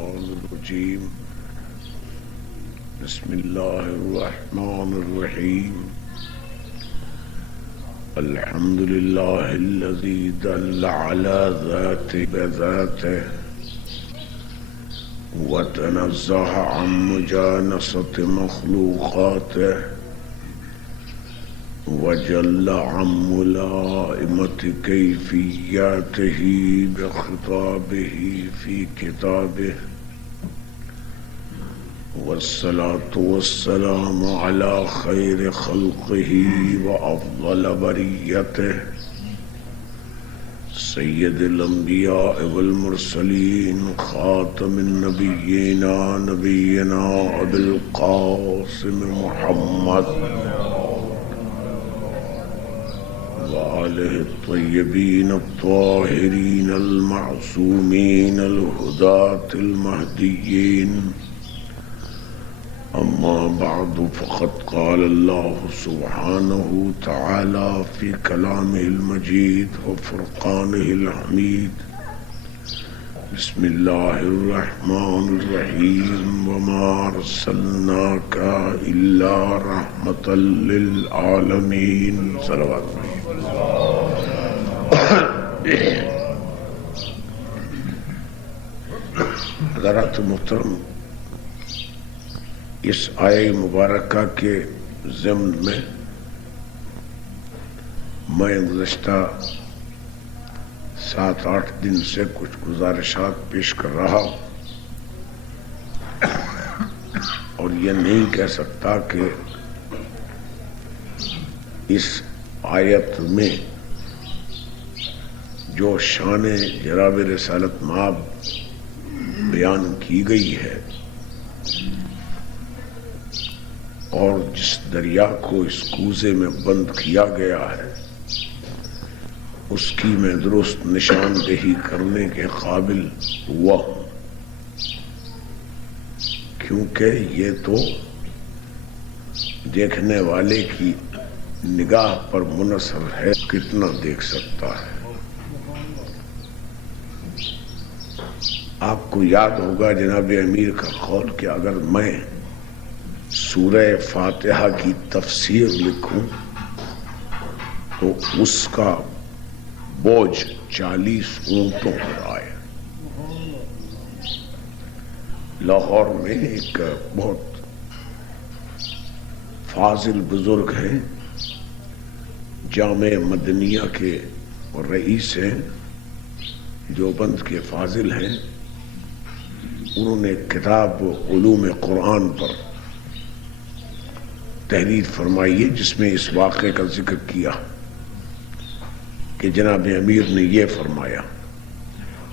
الشيطان الرجيم بسم الله الرحمن الرحيم الحمد لله الذي دل على ذاته بذاته وتنزه عن مجانسة مخلوقاته وجل عن ملائمة كيفياته بخطابه في كتابه والصلاة والسلام على خير خلقه وأفضل بريته سيد الأنبياء والمرسلين خاتم النبيين نبينا أبي القاسم محمد وآله الطيبين الطاهرين المعصومين الهداة المهديين أما بعد فقد قال الله سبحانه تعالى في كلامه المجيد وفرقانه الحميد بسم الله الرحمن الرحيم وما أرسلناك إلا رحمة للعالمين صلوات حضرات محترم، اس آیہ مبارکہ کے ضمن میں میں گزشتہ 7-8 دن سے کچھ گزارشات پیش کر رہا ہوں اور یہ نہیں کہہ سکتا کہ اس آیت میں جو شان جناب رسالت مآب بیان کی گئی ہے اور جس دریا کو اس کوزے میں بند کیا گیا ہے اس کی میں درست نشاندہی کرنے کے قابل ہوا ہوں، کیونکہ یہ تو دیکھنے والے کی نگاہ پر منحصر ہے، کتنا دیکھ سکتا ہے۔ آپ کو یاد ہوگا جناب امیر کا قول کہ اگر میں سورہ فاتحہ کی تفسیر لکھوں تو اس کا بوجھ 40 اونٹوں پر آئے۔ لاہور میں ایک بہت فاضل بزرگ ہیں، جامع مدنیہ کے رئیس ہیں، دیوبند کے فاضل ہیں۔ انہوں نے کتاب علوم قرآن پر تحریر فرمائی ہے جس میں اس واقعے کا ذکر کیا کہ جناب امیر نے یہ فرمایا،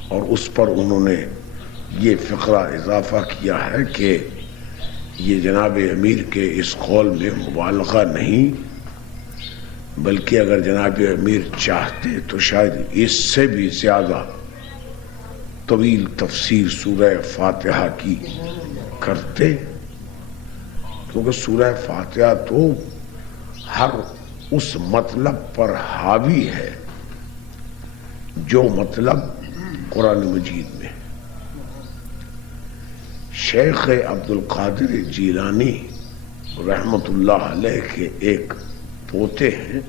اور اس پر انہوں نے یہ فقرہ اضافہ کیا ہے کہ یہ جناب امیر کے اس قول میں مبالغہ نہیں، بلکہ اگر جناب امیر چاہتے تو شاید اس سے بھی زیادہ طویل تفسیر سورہ فاتحہ کی کرتے، کیونکہ سورہ فاتحہ تو ہر اس مطلب پر حاوی ہے جو مطلب قرآن مجید میں۔ شیخ عبد القادر جیلانی رحمت اللہ علیہ کے ایک پوتے ہیں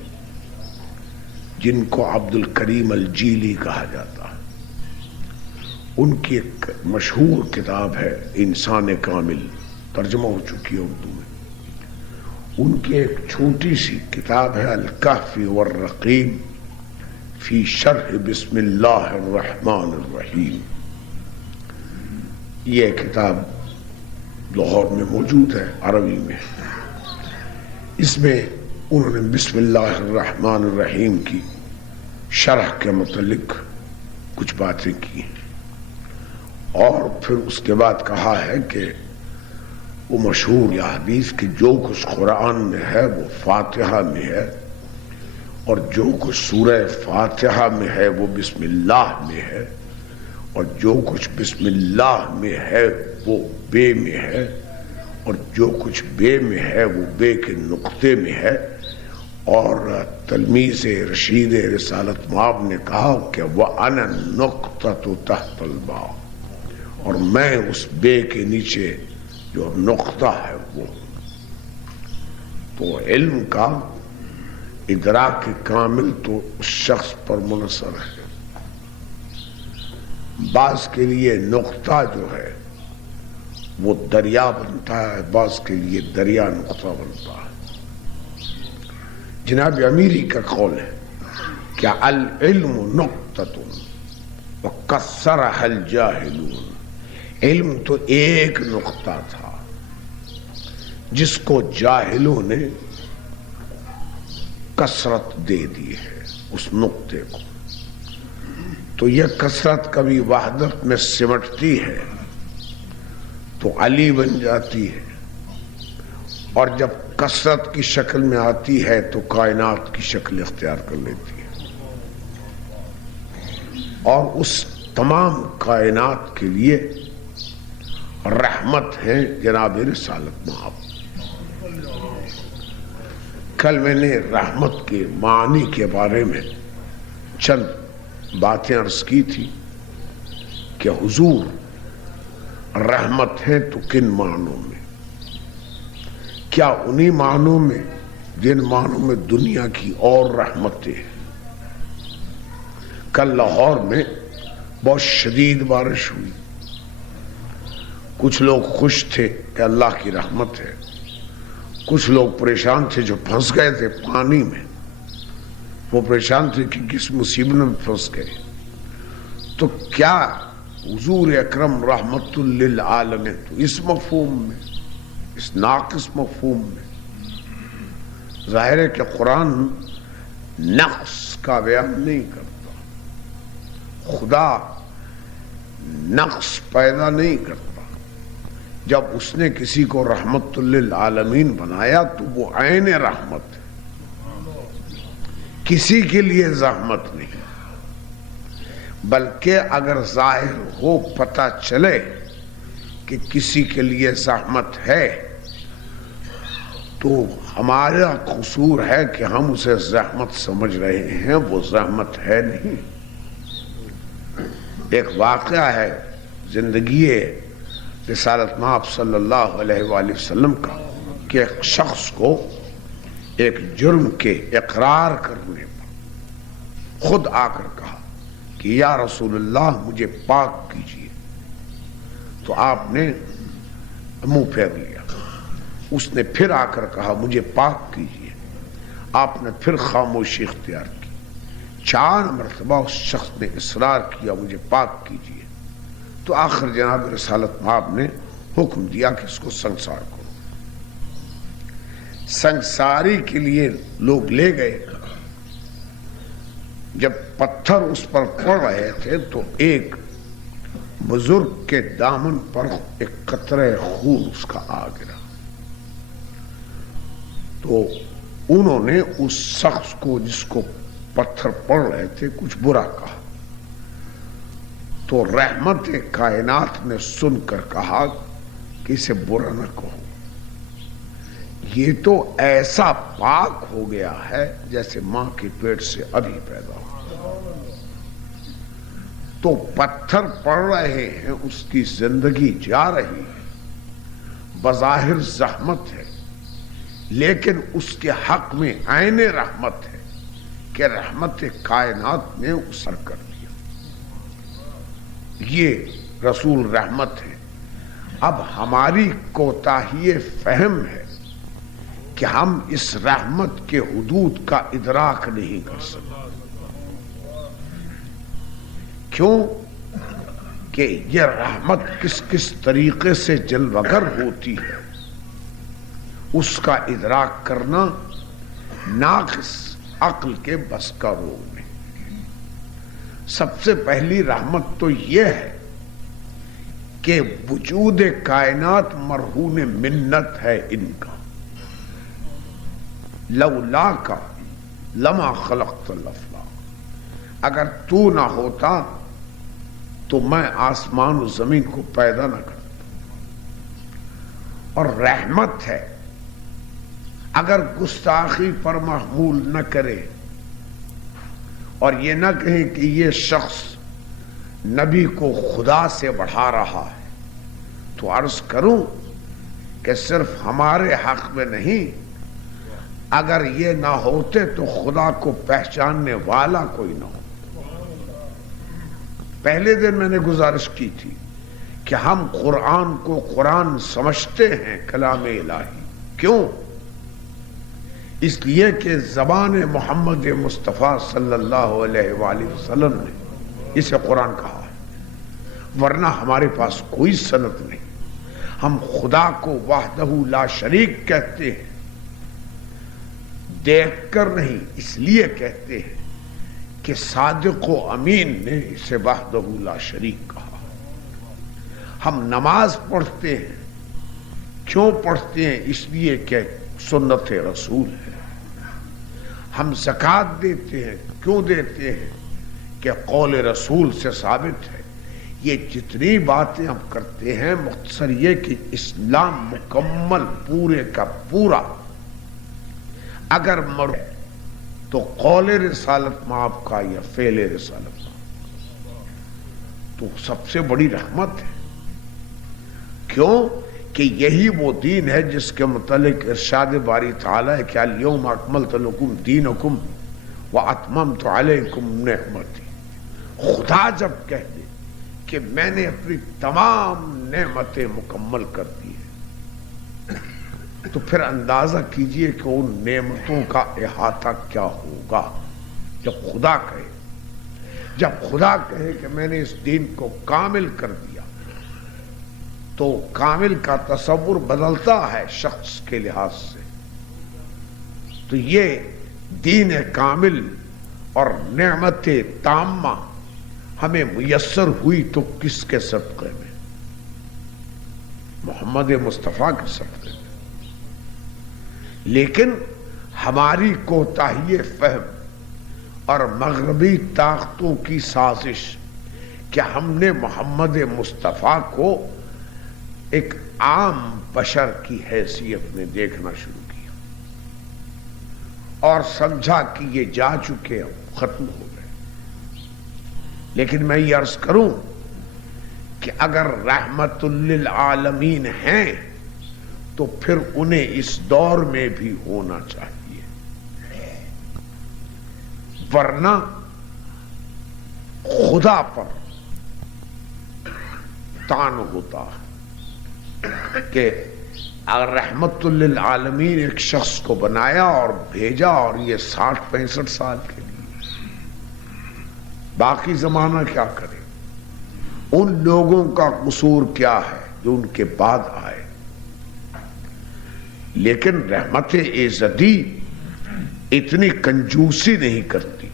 جن کو عبد الکریم الجیلی کہا جاتا ہے۔ ان کی ایک مشہور کتاب ہے انسان کامل، ترجمہ ہو چکی ہے اردو میں۔ ان کی ایک چھوٹی سی کتاب ہے الکہف والرقیم فی شرح بسم اللہ الرحمن الرحیم۔ یہ کتاب لاہور میں موجود ہے عربی میں۔ اس میں انہوں نے بسم اللہ الرحمن الرحیم کی شرح کے متعلق کچھ باتیں کی ہیں، اور پھر اس کے بعد کہا ہے کہ وہ مشہور یہ حدیث کہ جو کچھ قرآن میں ہے وہ فاتحہ میں ہے، اور جو کچھ سورہ فاتحہ میں ہے وہ بسم اللہ میں ہے، اور جو کچھ بسم اللہ میں ہے وہ بے میں ہے، اور جو کچھ بے میں ہے وہ بے کے نقطے میں ہے۔ اور تلمیذ رشید رسالت مآب نے کہا کہ وَأَنَا النُّقْطَةُ تَحْتَ الْبَاءِ، اور میں اس بے کے نیچے جو نقطہ ہے وہ. تو علم کا ادراک کامل تو اس شخص پر منحصر ہے. بعض کے لیے نقطہ جو ہے وہ دریا بنتا ہے، بعض کے لیے دریا نقطہ بنتا ہے. جناب امیری کا قول ہے کہ العلم نقطۃ وکثرھا الجاہلون. علم تو ایک نقطہ تھا جس کو جاہلوں نے کثرت دے دی ہے اس نقطے کو. تو یہ کثرت کبھی وحدت میں سمٹتی ہے تو علی بن جاتی ہے، اور جب کثرت کی شکل میں آتی ہے تو کائنات کی شکل اختیار کر لیتی ہے. اور اس تمام کائنات کے لیے رحمت ہے جناب رسالت مآب. کل میں نے رحمت کے معنی کے بارے میں چند باتیں عرض کی تھی کہ حضور رحمت ہے تو کن معنوں میں؟ کیا انہی معنوں میں جن معنوں میں دنیا کی اور رحمتیں ہیں؟ کل لاہور میں بہت شدید بارش ہوئی. کچھ لوگ خوش تھے کہ اللہ کی رحمت ہے، کچھ لوگ پریشان تھے جو پھنس گئے تھے پانی میں. وہ پریشان تھے کہ کس مصیبت میں پھنس گئے. تو کیا حضور اکرم رحمت للعالمین تو اس مفہوم میں، اس ناقص مفہوم میں؟ ظاہر ہے کہ قرآن نقص کا بیان نہیں کرتا، خدا نقص پیدا نہیں کرتا. جب اس نے کسی کو رحمت للعالمین بنایا تو وہ عین رحمت ہے، کسی کے لیے زحمت نہیں. بلکہ اگر ظاہر ہو پتہ چلے کہ کسی کے لیے زحمت ہے تو ہمارا قصور ہے کہ ہم اسے زحمت سمجھ رہے ہیں، وہ زحمت ہے نہیں. ایک واقعہ ہے زندگی رسالت مآب صلی اللہ علیہ وآلہ وسلم کا کہ ایک شخص کو ایک جرم کے اقرار کرنے پر خود آ کر کہا کہ یا رسول اللہ مجھے پاک کیجیے. تو آپ نے منہ پھیر لیا. اس نے پھر آ کر کہا مجھے پاک کیجیے. آپ نے پھر خاموشی اختیار کی. 4 مرتبہ اس شخص نے اصرار کیا مجھے پاک کیجیے. تو آخر جناب رسالت مآب نے حکم دیا کہ اس کو سنسار کرو. سنساری کے لیے لوگ لے گئے. جب پتھر اس پر پڑ رہے تھے تو ایک بزرگ کے دامن پر ایک قطرہ خون اس کا آ گرا. تو انہوں نے اس شخص کو جس کو پتھر پڑ رہے تھے کچھ برا کہا. تو رحمت کائنات نے سن کر کہا کہ اسے برا نہ کہو، یہ تو ایسا پاک ہو گیا ہے جیسے ماں کے پیٹ سے ابھی پیدا ہو. تو پتھر پڑ رہے ہیں، اس کی زندگی جا رہی ہے، بظاہر زحمت ہے، لیکن اس کے حق میں عین رحمت ہے کہ رحمت کائنات نے اسر کر دیا. یہ رسول رحمت ہے. اب ہماری کوتاہی فہم ہے کہ ہم اس رحمت کے حدود کا ادراک نہیں کر سکتے. کیوں کہ یہ رحمت کس کس طریقے سے جلوگر ہوتی ہے اس کا ادراک کرنا ناقص عقل کے بس کا روگ نہیں. سب سے پہلی رحمت تو یہ ہے کہ وجود کائنات مرہون منت ہے ان کا. لولا کا لما خلقت الافلاق، اگر تو نہ ہوتا تو میں آسمان و زمین کو پیدا نہ کرتا. اور رحمت ہے اگر گستاخی پر محمول نہ کرے اور یہ نہ کہے کہ یہ شخص نبی کو خدا سے بڑھا رہا ہے، تو عرض کروں کہ صرف ہمارے حق میں نہیں، اگر یہ نہ ہوتے تو خدا کو پہچاننے والا کوئی نہ ہو۔ پہلے دن میں نے گزارش کی تھی کہ ہم قرآن کو قرآن سمجھتے ہیں کلام الہی، کیوں؟ اس لیے کہ زبان محمد مصطفیٰ صلی اللہ علیہ وآلہ وسلم نے اسے قرآن کہا ہے، ورنہ ہمارے پاس کوئی سند نہیں۔ ہم خدا کو وحدہ لا شریک کہتے ہیں، دیکھ کر نہیں، اس لیے کہتے ہیں کہ صادق و امین نے اسے وحدہ لا شریک کہا۔ ہم نماز پڑھتے ہیں، کیوں پڑھتے ہیں؟ اس لیے کہ سنت رسول ہے۔ ہم زکوٰۃ دیتے ہیں، کیوں دیتے ہیں؟ کہ قول رسول سے ثابت ہے۔ یہ جتنی باتیں ہم کرتے ہیں، مختصر یہ کہ اسلام مکمل پورے کا پورا اگر مر تو قول رسالت معاف کا یا فعل رسالت تو سب سے بڑی رحمت ہے۔ کیوں کہ یہی وہ دین ہے جس کے متعلق ارشاد باری تعالیٰ ہے کہ الیوم اکملت لکم دینکم واتممت علیکم نعمتی۔ خدا جب کہہ دے کہ میں نے اپنی تمام نعمتیں مکمل کر دی ہیں، تو پھر اندازہ کیجئے کہ ان نعمتوں کا احاطہ کیا ہوگا جب خدا کہے۔ جب خدا کہے کہ میں نے اس دین کو کامل کر دیا، تو کامل کا تصور بدلتا ہے شخص کے لحاظ سے۔ تو یہ دین کامل اور نعمت تامہ ہمیں میسر ہوئی تو کس کے صدقے میں؟ محمد مصطفیٰ کے صدقے میں۔ لیکن ہماری کوتاہی فہم اور مغربی طاقتوں کی سازش کہ ہم نے محمد مصطفیٰ کو ایک عام بشر کی حیثیت میں دیکھنا شروع کیا اور سمجھا کہ یہ جا چکے، اب ختم ہو گئے۔ لیکن میں یہ عرض کروں کہ اگر رحمت للعالمین ہیں تو پھر انہیں اس دور میں بھی ہونا چاہیے، ورنہ خدا پر طعن ہوتا ہے کہ اگر رحمت للعالمین ایک شخص کو بنایا اور بھیجا اور یہ 60-65 سال کے لیے، باقی زمانہ کیا کرے؟ ان لوگوں کا قصور کیا ہے جو ان کے بعد آئے؟ لیکن رحمت ایزدی اتنی کنجوسی نہیں کرتی۔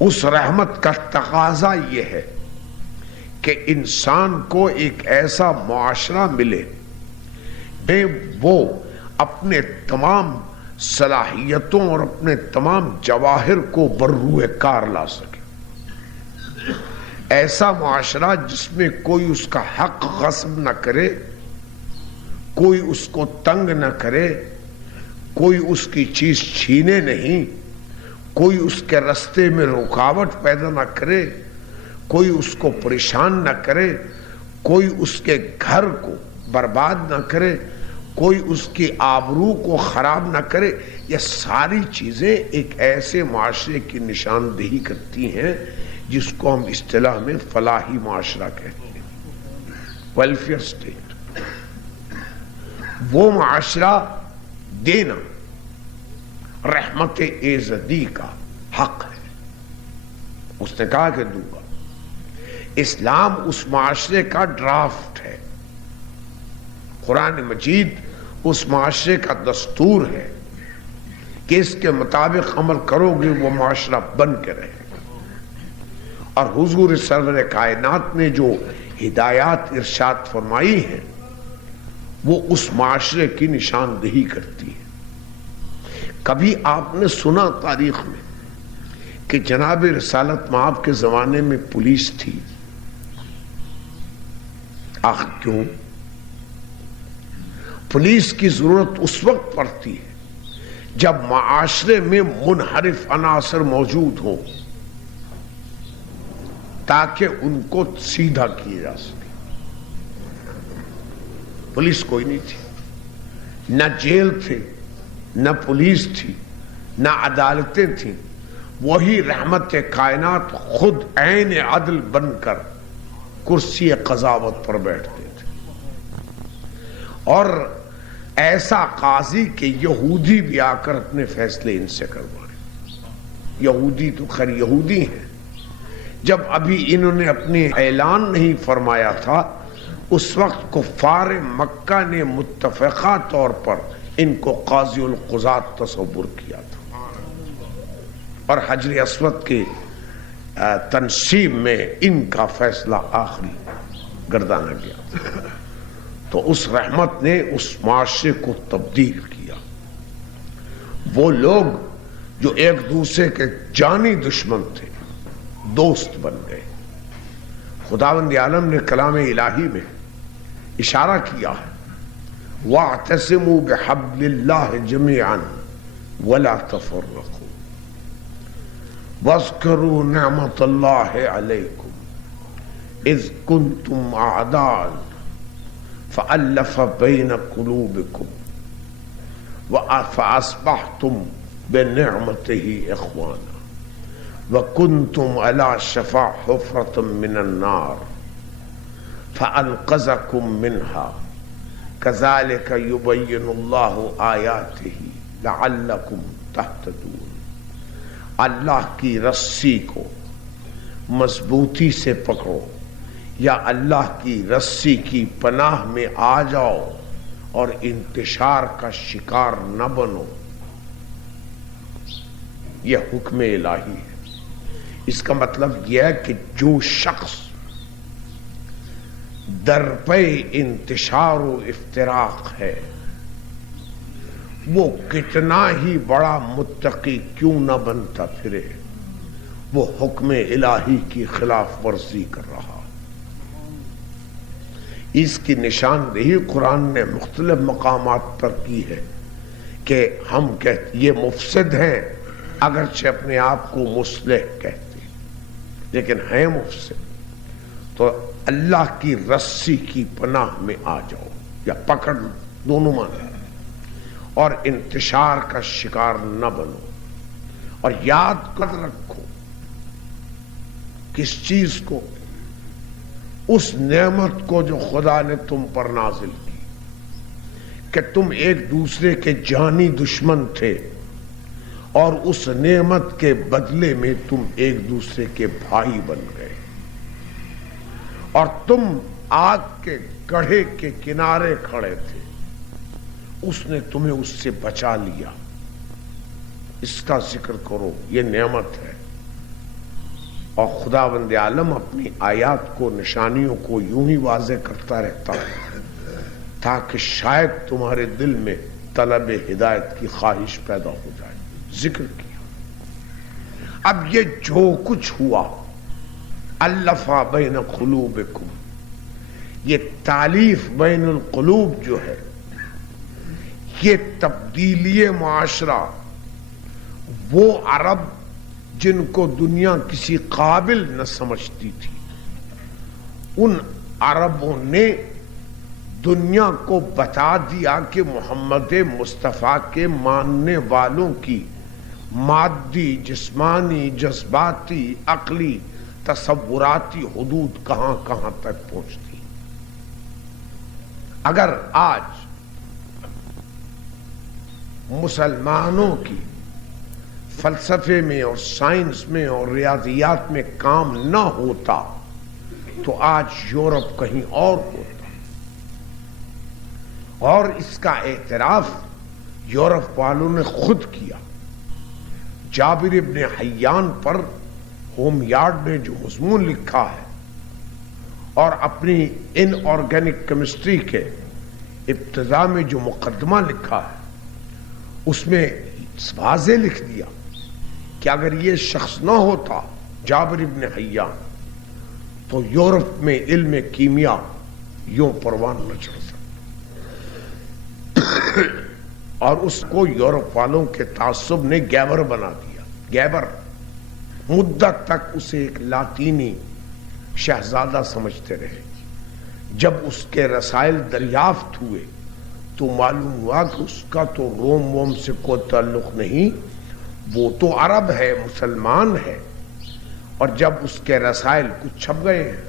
اس رحمت کا تقاضا یہ ہے کہ انسان کو ایک ایسا معاشرہ ملے کہ وہ اپنے تمام صلاحیتوں اور اپنے تمام جواہر کو بروئے کار لا سکے۔ ایسا معاشرہ جس میں کوئی اس کا حق غصب نہ کرے، کوئی اس کو تنگ نہ کرے، کوئی اس کی چیز چھینے نہیں، کوئی اس کے رستے میں رکاوٹ پیدا نہ کرے، کوئی اس کو پریشان نہ کرے، کوئی اس کے گھر کو برباد نہ کرے، کوئی اس کی آبرو کو خراب نہ کرے۔ یہ ساری چیزیں ایک ایسے معاشرے کی نشاندہی کرتی ہیں جس کو ہم اصطلاح میں فلاحی معاشرہ کہتے ہیں، ویلفیئر اسٹیٹ۔ وہ معاشرہ دینا رحمت ایزدی کا حق ہے۔ اس نے کہا کہ دوں گا۔ اسلام اس معاشرے کا ڈرافٹ ہے، قرآن مجید اس معاشرے کا دستور ہے کہ اس کے مطابق عمل کرو گے وہ معاشرہ بن کے رہے گا۔ اور حضور سرور کائنات نے جو ہدایات ارشاد فرمائی ہیں وہ اس معاشرے کی نشاندہی کرتی ہے۔ کبھی آپ نے سنا تاریخ میں کہ جناب رسالت مآب کے زمانے میں پولیس تھی؟ آخر کیوں؟ پولیس کی ضرورت اس وقت پڑتی ہے جب معاشرے میں منحرف عناصر موجود ہوں۔ تاکہ ان کو سیدھا کیا جا سکے۔ پولیس کوئی نہیں تھی، نہ جیل تھے، نہ پولیس تھی، نہ عدالتیں تھیں، وہی رحمت کائنات خود عین عدل بن کر کرسی قضاوت پر بیٹھتے تھے، اور ایسا قاضی کہ یہودی بھی آ کر اپنے فیصلے ان سے کروائے۔ یہودی تو خیر یہودی ہیں، جب ابھی انہوں نے اپنے اعلان نہیں فرمایا تھا اس وقت کفار مکہ نے متفقہ طور پر ان کو قاضی القضات تصور کیا تھا، اور حجر اسود کے تنصیب میں ان کا فیصلہ آخری گردانا گیا، تو اس رحمت نے اس معاشرے کو تبدیل کیا۔ وہ لوگ جو ایک دوسرے کے جانی دشمن تھے دوست بن گئے۔ خداوند عالم نے کلام الہی میں اشارہ کیا ہے وَاعْتَصِمُوا بِحَبْلِ اللَّهِ جَمِيعًا وَلَا تَفَرَّقُوا وَاذْكُرُوا نِعْمَةَ اللَّهِ عَلَيْكُمْ إِذْ كُنْتُمْ أَعْدَاءً فَأَلَّفَ بَيْنَ قُلُوبِكُمْ فَأَصْبَحْتُمْ بِنِعْمَتِهِ إِخْوَانًا وَكُنْتُمْ عَلَى شَفَا حُفْرَةٍ مِّنَ النَّارِ فَأَنْقَذَكُمْ مِنْهَا كَذَلِكَ يُبَيِّنُ اللَّهُ آيَاتِهِ لَعَلَّكُمْ تَهْتَدُونَ۔ اللہ کی رسی کو مضبوطی سے پکڑو، یا اللہ کی رسی کی پناہ میں آ جاؤ اور انتشار کا شکار نہ بنو۔ یہ حکم الہی ہے۔ اس کا مطلب یہ ہے کہ جو شخص درپے انتشار و افتراق ہے وہ کتنا ہی بڑا متقی کیوں نہ بنتا پھرے، وہ حکم الہی کی خلاف ورزی کر رہا۔ اس کی نشاندہی قرآن نے مختلف مقامات پر کی ہے کہ ہم یہ مفسد ہیں، اگرچہ اپنے آپ کو مصلح کہتے لیکن ہیں مفسد۔ تو اللہ کی رسی کی پناہ میں آ جاؤ یا پکڑ لو، دونوں معنی، اور انتشار کا شکار نہ بنو۔ اور یاد کر رکھو کس چیز کو؟ اس نعمت کو جو خدا نے تم پر نازل کی کہ تم ایک دوسرے کے جانی دشمن تھے، اور اس نعمت کے بدلے میں تم ایک دوسرے کے بھائی بن گئے، اور تم آگ کے گڑھے کے کنارے کھڑے تھے، اس نے تمہیں اس سے بچا لیا۔ اس کا ذکر کرو، یہ نعمت ہے۔ اور خداوند عالم اپنی آیات کو، نشانیوں کو یوں ہی واضح کرتا رہتا ہے تاکہ شاید تمہارے دل میں طلب ہدایت کی خواہش پیدا ہو جائے۔ ذکر کیا۔ اب یہ جو کچھ ہوا الف بین قلوبکم، یہ تالیف بین القلوب جو ہے، یہ تبدیلی معاشرہ، وہ عرب جن کو دنیا کسی قابل نہ سمجھتی تھی، ان عربوں نے دنیا کو بتا دیا کہ محمد مصطفیٰ کے ماننے والوں کی مادی، جسمانی، جذباتی، عقلی، تصوراتی حدود کہاں کہاں تک پہنچتی۔ اگر آج مسلمانوں کی فلسفے میں اور سائنس میں اور ریاضیات میں کام نہ ہوتا تو آج یورپ کہیں اور ہوتا، اور اس کا اعتراف یورپ والوں نے خود کیا۔ جابر ابن حیان پر ہوم یارڈ نے جو مضمون لکھا ہے اور اپنی ان آرگینک کیمسٹری کے ابتداء میں جو مقدمہ لکھا ہے اس میں واضح لکھ دیا کہ اگر یہ شخص نہ ہوتا جابر ابن حیان تو یورپ میں علم کیمیا یوں پروان نہ چڑھ سکتا، اور اس کو یورپ والوں کے تعصب نے گیبر بنا دیا۔ گیبر مدت تک اسے ایک لاطینی شہزادہ سمجھتے رہے. جب اس کے رسائل دریافت ہوئے تو معلوم ہوا کہ اس کا تو روم ووم سے کوئی تعلق نہیں، وہ تو عرب ہے، مسلمان ہے. اور جب اس کے رسائل کچھ چھپ گئے ہیں،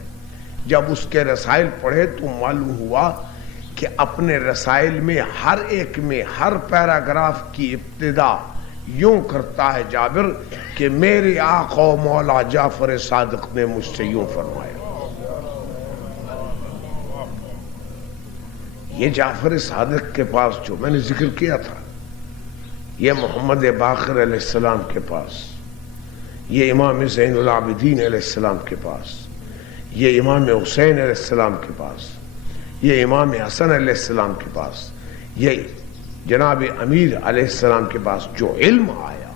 جب اس کے رسائل پڑھے تو معلوم ہوا کہ اپنے رسائل میں ہر ایک میں ہر پیراگراف کی ابتدا یوں کرتا ہے جابر کہ میرے آقا و مولا جعفر صادق نے مجھ سے یوں فرمایا. یہ جعفر صادق کے پاس جو میں نے ذکر کیا تھا، یہ محمد باقر علیہ السلام کے پاس، یہ امام زین العابدین علیہ السلام کے پاس، یہ امام حسین علیہ السلام کے پاس، یہ امام حسن علیہ السلام کے پاس، یہ جناب امیر علیہ السلام کے پاس جو علم آیا،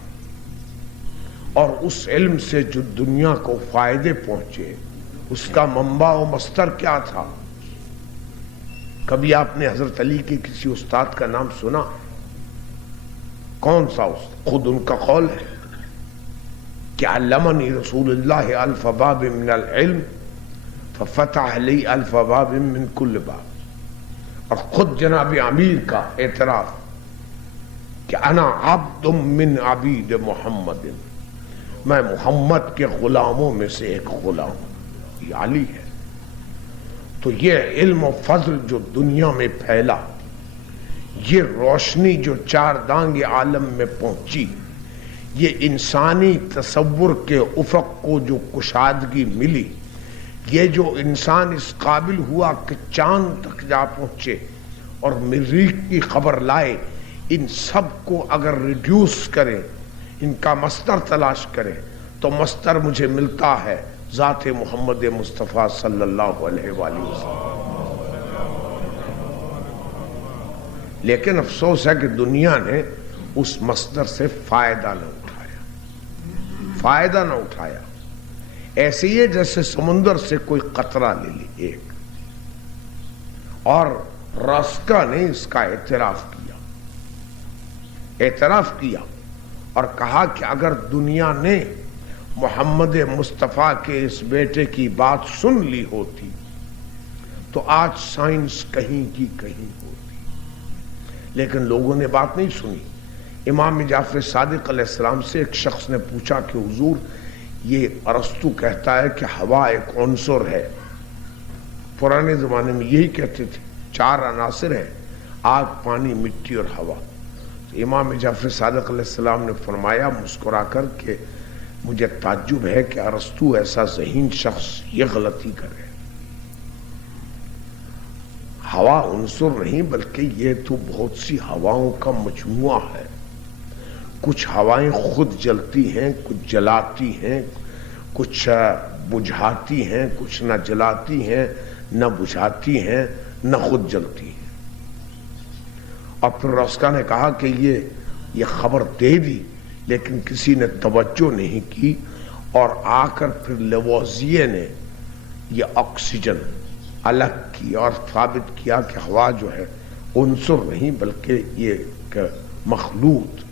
اور اس علم سے جو دنیا کو فائدے پہنچے، اس کا منبع و مصدر کیا تھا؟ کبھی آپ نے حضرت علی کے کسی استاد کا نام سنا؟ کون سا استاد؟ خود ان کا قول ہے کہ علمنی رسول اللہ الف باب من العلم ففتح لی الف باب من کل باب. اور خود جناب امیر کا اعتراف کہ انا عبد من عبید محمد، میں محمد کے غلاموں میں سے ایک غلام ہوں. یہ علی ہے. تو یہ علم و فضل جو دنیا میں پھیلا، یہ روشنی جو چار دانگ عالم میں پہنچی، یہ انسانی تصور کے افق کو جو کشادگی ملی، یہ جو انسان اس قابل ہوا کہ چاند تک جا پہنچے اور مریخ کی خبر لائے، ان سب کو اگر ریڈیوس کریں، ان کا مصدر تلاش کریں تو مصدر مجھے ملتا ہے ذات محمد مصطفیٰ صلی اللہ علیہ وآلہ وسلم. لیکن افسوس ہے کہ دنیا نے اس مصدر سے فائدہ نہ اٹھایا. ایسے ہی جیسے سمندر سے کوئی قطرہ لے لی ایک، اور راسکا نے اس کا اعتراف کیا اور کہا کہ اگر دنیا نے محمد مصطفیٰ کے اس بیٹے کی بات سن لی ہوتی تو آج سائنس کہیں کی کہیں ہوتی. لیکن لوگوں نے بات نہیں سنی. امام جعفر صادق علیہ السلام سے ایک شخص نے پوچھا کہ حضور، یہ ارسطو کہتا ہے کہ ہوا ایک عنصر ہے. پرانے زمانے میں یہی کہتے تھے، 4 عناصر ہیں، آگ، پانی، مٹی اور ہوا. تو امام جعفر صادق علیہ السلام نے فرمایا مسکرا کر کہ مجھے تعجب ہے کہ ارسطو ایسا ذہین شخص یہ غلطی کرے. ہوا عنصر نہیں بلکہ یہ تو بہت سی ہواؤں کا مجموعہ ہے. کچھ ہوائیں خود جلتی ہیں، کچھ جلاتی ہیں، کچھ بجھاتی ہیں، کچھ نہ جلاتی ہیں نہ بجھاتی ہیں نہ خود جلتی ہیں. اور پھر راسکا نے کہا کہ یہ خبر دے دی لیکن کسی نے توجہ نہیں کی، اور آ کر پھر لیوازیے نے یہ آکسیجن الگ کی اور ثابت کیا کہ ہوا جو ہے عنصر نہیں بلکہ یہ ایک مخلوط،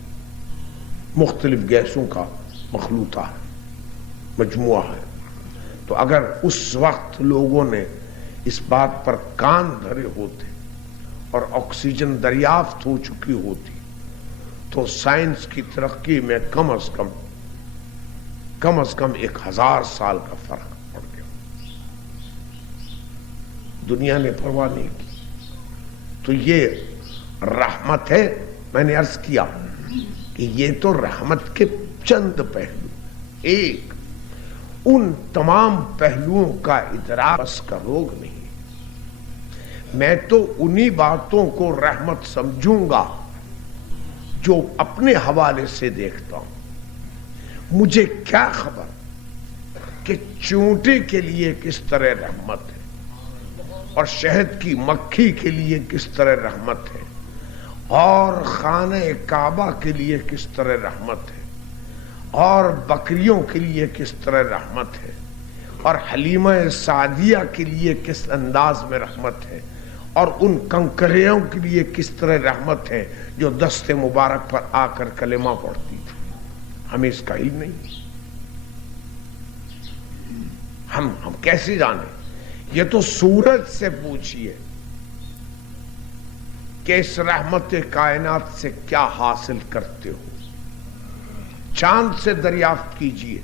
مختلف گیسوں کا مخلوطہ ہے، مجموعہ ہے. تو اگر اس وقت لوگوں نے اس بات پر کان دھرے ہوتے اور آکسیجن دریافت ہو چکی ہوتی تو سائنس کی ترقی میں کم از کم 1000 سال کا فرق پڑ گیا. دنیا نے پرواہ نہیں کی. تو یہ رحمت ہے. میں نے عرض کیا کہ یہ تو رحمت کے چند پہلو، ایک ان تمام پہلوؤں کا ادراک بس کا روگ نہیں. میں تو انہی باتوں کو رحمت سمجھوں گا جو اپنے حوالے سے دیکھتا ہوں. مجھے کیا خبر کہ چونٹی کے لیے کس طرح رحمت ہے اور شہد کی مکھی کے لیے کس طرح رحمت ہے اور خانہ کعبہ کے لیے کس طرح رحمت ہے اور بکریوں کے لیے کس طرح رحمت ہے اور حلیمہ سعدیہ کے لیے کس انداز میں رحمت ہے اور ان کنکریوں کے لیے کس طرح رحمت ہے جو دست مبارک پر آ کر کلمہ پڑھتی تھی. ہمیں اس کا علم نہیں. ہم کیسے جانیں؟ یہ تو سورج سے پوچھئے کہ اس رحمت کائنات سے کیا حاصل کرتے ہو، چاند سے دریافت کیجئے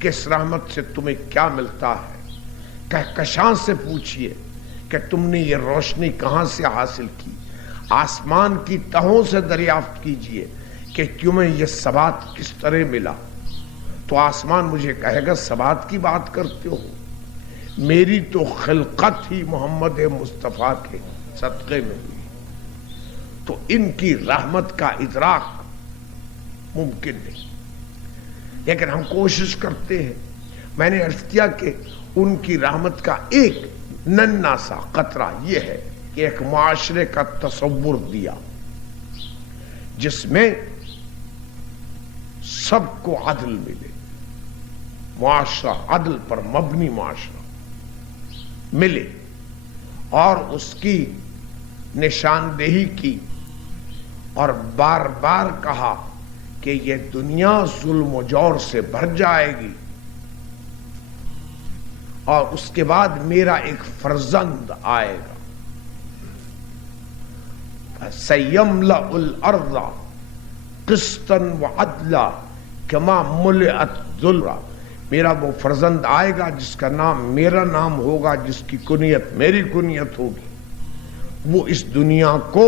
کہ اس رحمت سے تمہیں کیا ملتا ہے، کہکشاں سے پوچھئے کہ تم نے یہ روشنی کہاں سے حاصل کی، آسمان کی تہوں سے دریافت کیجئے کہ تمہیں یہ ثبات کس طرح ملا، تو آسمان مجھے کہے گا ثبات کی بات کرتے ہو، میری تو خلقت ہی محمد مصطفیٰ کے صدقے میں ہوئی، تو ان کی رحمت کا ادراک ممکن نہیں، لیکن ہم کوشش کرتے ہیں۔ میں نے عرض کیا کہ ان کی رحمت کا ایک ننھا سا قطرہ یہ ہے کہ ایک معاشرے کا تصور دیا جس میں سب کو عدل ملے، معاشرہ عدل پر مبنی معاشرہ ملے، اور اس کی نشاندہی کی اور بار بار کہا کہ یہ دنیا ظلم و جور سے بھر جائے گی، اور اس کے بعد میرا ایک فرزند آئے گا، سَيَمْلَأُ الْأَرْضَ قِسْطًا وَعَدْلًا كَمَا مُلِئَتْ ذُلًّا، میرا وہ فرزند آئے گا جس کا نام میرا نام ہوگا، جس کی کنیت میری کنیت ہوگی، وہ اس دنیا کو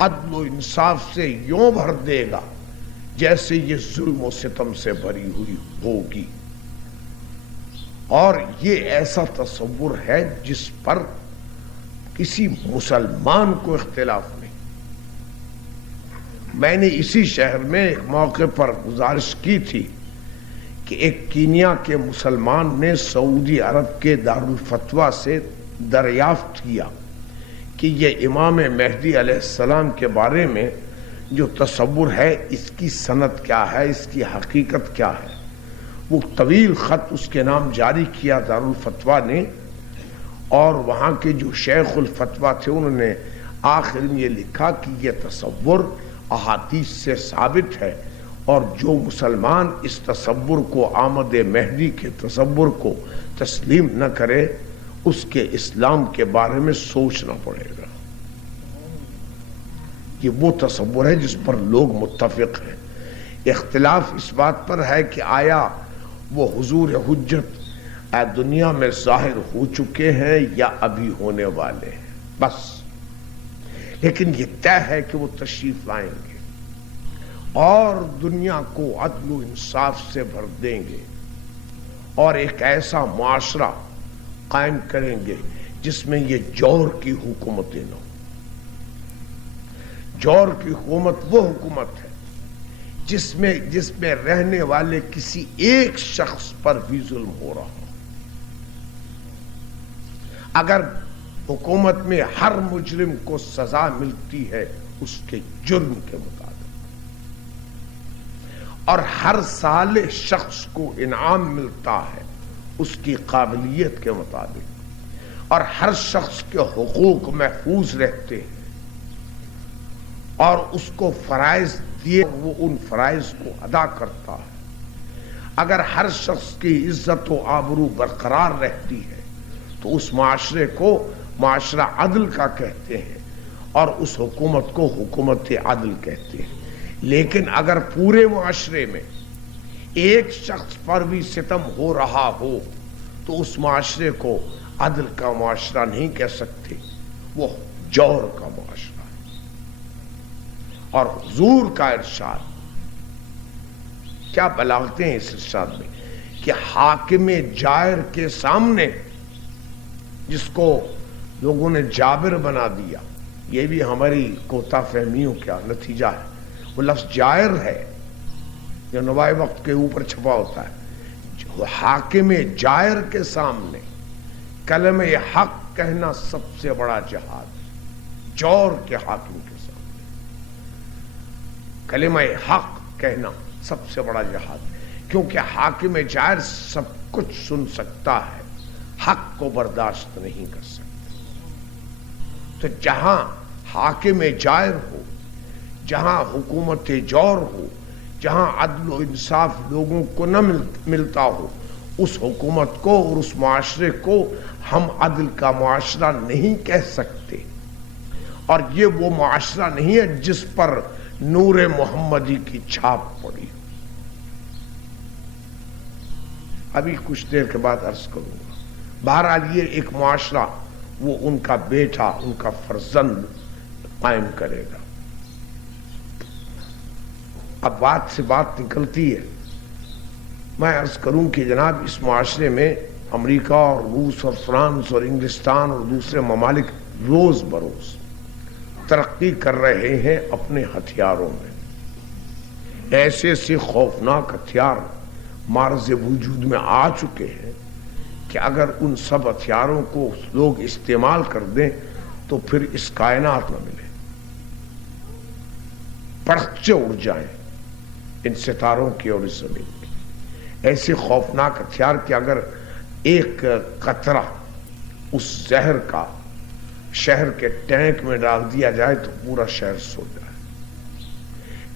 عدل و انصاف سے یوں بھر دے گا جیسے یہ ظلم و ستم سے بھری ہوئی ہوگی، اور یہ ایسا تصور ہے جس پر کسی مسلمان کو اختلاف نہیں۔ میں نے اسی شہر میں ایک موقع پر گزارش کی تھی کہ ایک کینیا کے مسلمان نے سعودی عرب کے دارالفتویٰ سے دریافت کیا کہ یہ امام مہدی علیہ السلام کے بارے میں جو تصور ہے اس کی سند کیا ہے، اس کی حقیقت کیا ہے۔ وہ طویل خط اس کے نام جاری کیا دارالفتویٰ نے، اور وہاں کے جو شیخ الفتویٰ تھے انہوں نے آخر میں یہ لکھا کہ یہ تصور احادیث سے ثابت ہے، اور جو مسلمان اس تصور کو آمد مہدی کے تصور کو تسلیم نہ کرے اس کے اسلام کے بارے میں سوچنا پڑے گا۔ یہ وہ تصور ہے جس پر لوگ متفق ہیں۔ اختلاف اس بات پر ہے کہ آیا وہ حضور حجت دنیا میں ظاہر ہو چکے ہیں یا ابھی ہونے والے ہیں، بس۔ لیکن یہ طے ہے کہ وہ تشریف لائیں گے اور دنیا کو عدل و انصاف سے بھر دیں گے، اور ایک ایسا معاشرہ قائم کریں گے جس میں یہ جور کی حکومتیں نہ ہوں۔ جور کی حکومت وہ حکومت ہے جس میں رہنے والے کسی ایک شخص پر بھی ظلم ہو رہا ہو۔ اگر حکومت میں ہر مجرم کو سزا ملتی ہے اس کے جرم کے مطابق، اور ہر صالح شخص کو انعام ملتا ہے اس کی قابلیت کے مطابق، اور ہر شخص کے حقوق محفوظ رہتے ہیں، اور اس کو فرائض دیے وہ ان فرائض کو ادا کرتا ہے، اگر ہر شخص کی عزت و آبرو برقرار رہتی ہے تو اس معاشرے کو معاشرہ عدل کا کہتے ہیں، اور اس حکومت کو حکومت عدل کہتے ہیں۔ لیکن اگر پورے معاشرے میں ایک شخص پر بھی ستم ہو رہا ہو تو اس معاشرے کو عدل کا معاشرہ نہیں کہہ سکتے، وہ جور کا معاشرہ ہے۔ اور حضور کا ارشاد، کیا بلاغتیں ہیں اس ارشاد میں کہ حاکم جائر کے سامنے، جس کو لوگوں نے جابر بنا دیا، یہ بھی ہماری کوتا فہمیوں کا نتیجہ ہے۔ وہ لفظ جائر ہے جو نوائے وقت کے اوپر چھپا ہوتا ہے۔ حاکم جائر کے سامنے کلمہ حق کہنا سب سے بڑا جہاد ہے۔ جور کے حاکم کے سامنے کلمہ حق کہنا سب سے بڑا جہاد ہے، کیونکہ حاکم جائر سب کچھ سن سکتا ہے، حق کو برداشت نہیں کر سکتا۔ تو جہاں حاکم جائر ہو، جہاں حکومت جور ہو، جہاں عدل و انصاف لوگوں کو نہ ملتا ہو، اس حکومت کو اور اس معاشرے کو ہم عدل کا معاشرہ نہیں کہہ سکتے، اور یہ وہ معاشرہ نہیں ہے جس پر نور محمدی کی چھاپ پڑی۔ ابھی کچھ دیر کے بعد عرض کروں گا۔ بہرحال یہ ایک معاشرہ وہ ان کا بیٹا، ان کا فرزند قائم کرے گا۔ اب بات سے بات نکلتی ہے، میں عرض کروں کہ جناب اس معاشرے میں امریکہ اور روس اور فرانس اور انگلستان اور دوسرے ممالک روز بروز ترقی کر رہے ہیں اپنے ہتھیاروں میں۔ ایسے ایسے خوفناک ہتھیار معرض وجود میں آ چکے ہیں کہ اگر ان سب ہتھیاروں کو لوگ استعمال کر دیں تو پھر اس کائنات نہ ملے، پرچے اڑ جائیں ان ستاروں کی اور اس زمین کی۔ ایسے خوفناک ہتھیار کہ اگر ایک قطرہ اس زہر کا شہر کے ٹینک میں ڈال دیا جائے تو پورا شہر سو جائے۔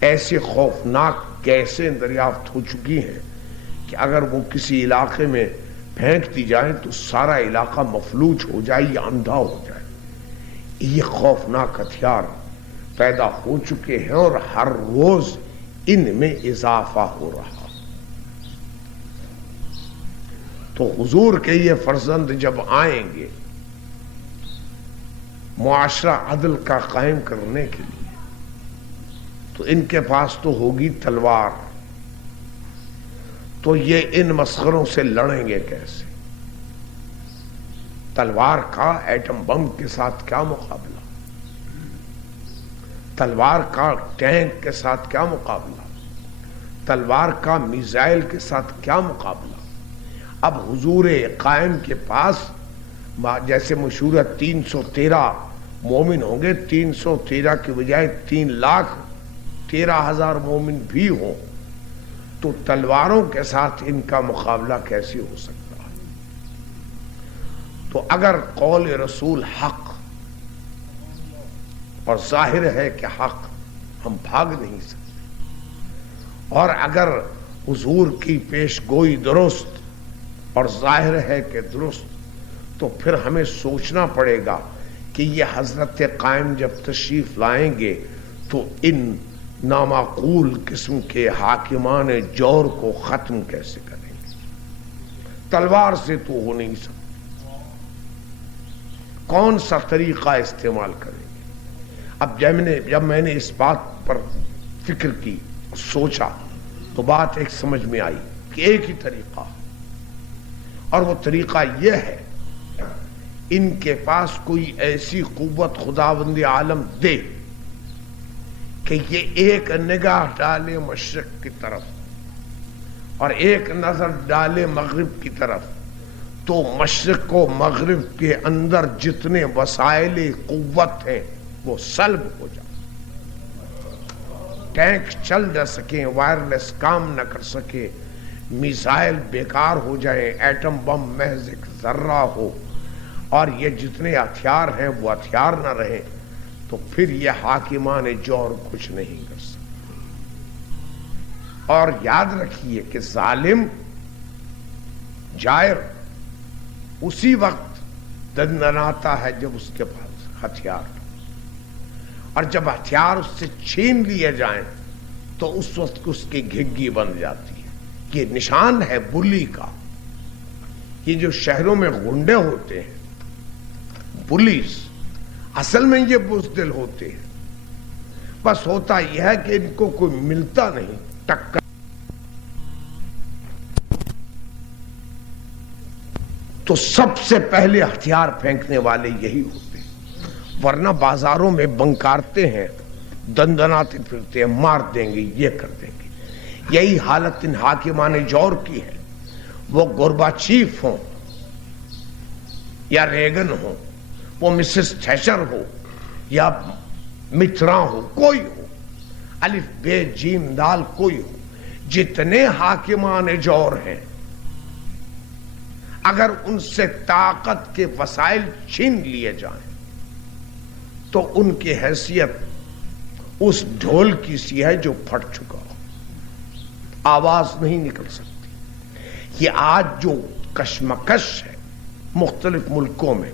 ایسے خوفناک گیسیں دریافت ہو چکی ہیں کہ اگر وہ کسی علاقے میں پھینک دی جائیں تو سارا علاقہ مفلوج ہو جائے یا اندھا ہو جائے۔ یہ خوفناک ہتھیار پیدا ہو چکے ہیں اور ہر روز ان میں اضافہ ہو رہا۔ تو حضور کے یہ فرزند جب آئیں گے معاشرہ عدل کا قائم کرنے کے لیے تو ان کے پاس تو ہوگی تلوار، تو یہ ان مسخروں سے لڑیں گے کیسے؟ تلوار کا ایٹم بم کے ساتھ کیا مقابلہ، تلوار کا ٹینک کے ساتھ کیا مقابلہ، تلوار کا میزائل کے ساتھ کیا مقابلہ۔ اب حضور قائم کے پاس جیسے مشہور 313 مومن ہوں گے، 313 کی بجائے 3,13,000 مومن بھی ہوں تو تلواروں کے ساتھ ان کا مقابلہ کیسے ہو سکتا ہے؟ تو اگر قول رسول حق اور ظاہر ہے کہ حق، ہم بھاگ نہیں سکتے، اور اگر حضور کی پیش گوئی درست اور ظاہر ہے کہ درست، تو پھر ہمیں سوچنا پڑے گا کہ یہ حضرت قائم جب تشریف لائیں گے تو ان نامعقول قسم کے حاکمان جور کو ختم کیسے کریں گے؟ تلوار سے تو ہو نہیں سکتا، کون سا طریقہ استعمال کریں گے؟ اب جب میں نے اس بات پر فکر کی، سوچا، تو بات ایک سمجھ میں آئی کہ ایک ہی طریقہ، اور وہ طریقہ یہ ہے ان کے پاس کوئی ایسی قوت خداوند عالم دے کہ یہ ایک نگاہ ڈالے مشرق کی طرف اور ایک نظر ڈالے مغرب کی طرف، تو مشرق و مغرب کے اندر جتنے وسائل قوت ہیں وہ سلب ہو جائیں، ٹینک چل نہ سکیں، وائرلیس کام نہ کر سکے، میزائل بیکار ہو جائیں، ایٹم بم محض ایک ذرہ ہو، اور یہ جتنے ہتھیار ہیں وہ ہتھیار نہ رہے، تو پھر یہ حاکمان جور کچھ نہیں کر سکتے۔ اور یاد رکھیے کہ ظالم جائر اسی وقت دندناتا ہے جب اس کے پاس ہتھیار، اور جب ہتھیار اس سے چھین لیے جائیں تو اس وقت اس کی گھگی بن جاتی ہے۔ یہ نشان ہے بلی کا۔ یہ جو شہروں میں غنڈے ہوتے ہیں، پولیس، اصل میں یہ بزدل ہوتے ہیں، بس ہوتا یہ ہے کہ ان کو کوئی ملتا نہیں ٹکر، تو سب سے پہلے ہتھیار پھینکنے والے یہی ہوتے ہیں، ورنہ بازاروں میں بنکارتے ہیں، دندناتے پھرتے ہیں، مار دیں گے، یہ کر دیں گے۔ یہی حالت ان حاکمان جور کی ہے، وہ گورباچیف ہوں یا ریگن ہوں، وہ مسز تھیچر ہو یا مترا ہو، کوئی ہو، الف بے جیم دال کوئی ہو، جتنے حاکمان جور ہیں اگر ان سے طاقت کے وسائل چھین لیے جائیں تو ان کی حیثیت اس ڈھول کی سی ہے جو پھٹ چکا ہو، آواز نہیں نکل سکتی۔ یہ آج جو کشمکش ہے مختلف ملکوں میں،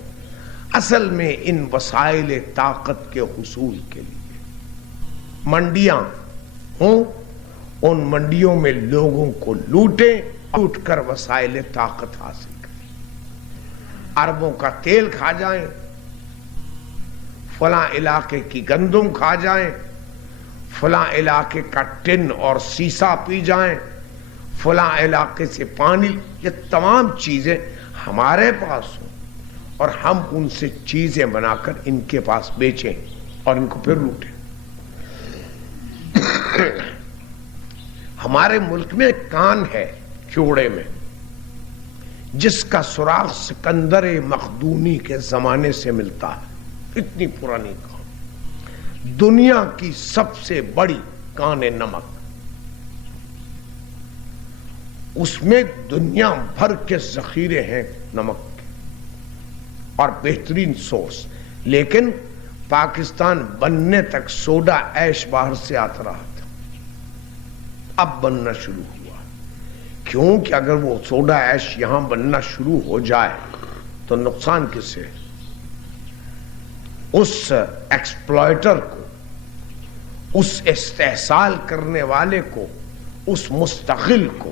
اصل میں ان وسائل طاقت کے حصول کے لیے منڈیاں ہوں، ان منڈیوں میں لوگوں کو لوٹیں، لوٹ کر وسائل طاقت حاصل کریں، اربوں کا تیل کھا جائیں، فلاں علاقے کی گندم کھا جائیں، فلاں علاقے کا ٹن اور سیسا پی جائیں، فلاں علاقے سے پانی، یہ تمام چیزیں ہمارے پاس ہوں اور ہم ان سے چیزیں بنا کر ان کے پاس بیچیں اور ان کو پھر لوٹیں۔ ہمارے ملک میں ایک کان ہے چوڑے میں جس کا سراغ سکندر مقدونی کے زمانے سے ملتا ہے، اتنی پرانی کان، دنیا کی سب سے بڑی کان نمک، اس میں دنیا بھر کے ذخیرے ہیں نمک کے اور بہترین سورس، لیکن پاکستان بننے تک سوڈا ایش باہر سے آتا رہا تھا، اب بننا شروع ہوا، کیونکہ اگر وہ سوڈا ایش یہاں بننا شروع ہو جائے تو نقصان کس ہے؟ اس ایکسپلائٹر کو، اس استحصال کرنے والے کو، اس مستغل کو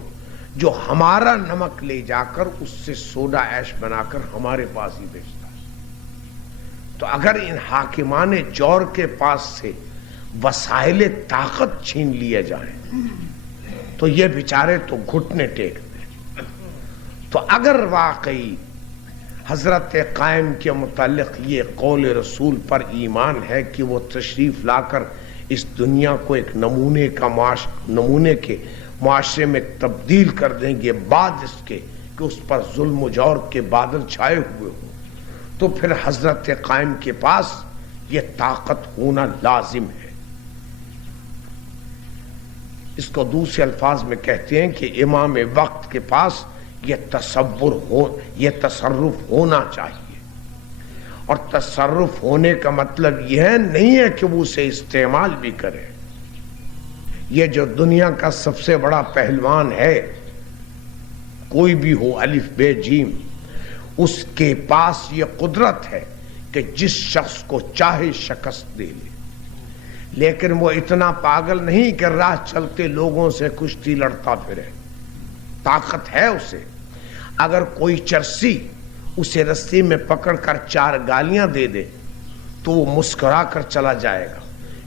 جو ہمارا نمک لے جا کر اس سے سوڈا ایش بنا کر ہمارے پاس ہی بیچتا ہے۔ تو اگر ان حاکمان جور کے پاس سے وسائل طاقت چھین لیے جائیں تو یہ بیچارے تو گھٹنے ٹیک دیں۔ تو اگر واقعی حضرت قائم کے متعلق یہ قول رسول پر ایمان ہے کہ وہ تشریف لا کر اس دنیا کو ایک نمونے کے معاشرے میں تبدیل کر دیں گے بعد اس کے کہ اس پر ظلم و جور کے بادل چھائے ہوئے ہوں، تو پھر حضرت قائم کے پاس یہ طاقت ہونا لازم ہے۔ اس کو دوسرے الفاظ میں کہتے ہیں کہ امام وقت کے پاس یہ تصرف ہونا چاہیے، اور تصرف ہونے کا مطلب یہ نہیں ہے کہ وہ اسے استعمال بھی کرے۔ یہ جو دنیا کا سب سے بڑا پہلوان ہے، کوئی بھی ہو، الف بے جیم، اس کے پاس یہ قدرت ہے کہ جس شخص کو چاہے شکست دے لے، لیکن وہ اتنا پاگل نہیں کہ راہ چلتے لوگوں سے کشتی لڑتا پھرے، طاقت ہے اسے۔ اگر کوئی چرسی اسے رستے میں پکڑ کر 4 گالیاں دے دے تو وہ مسکرا کر چلا جائے گا،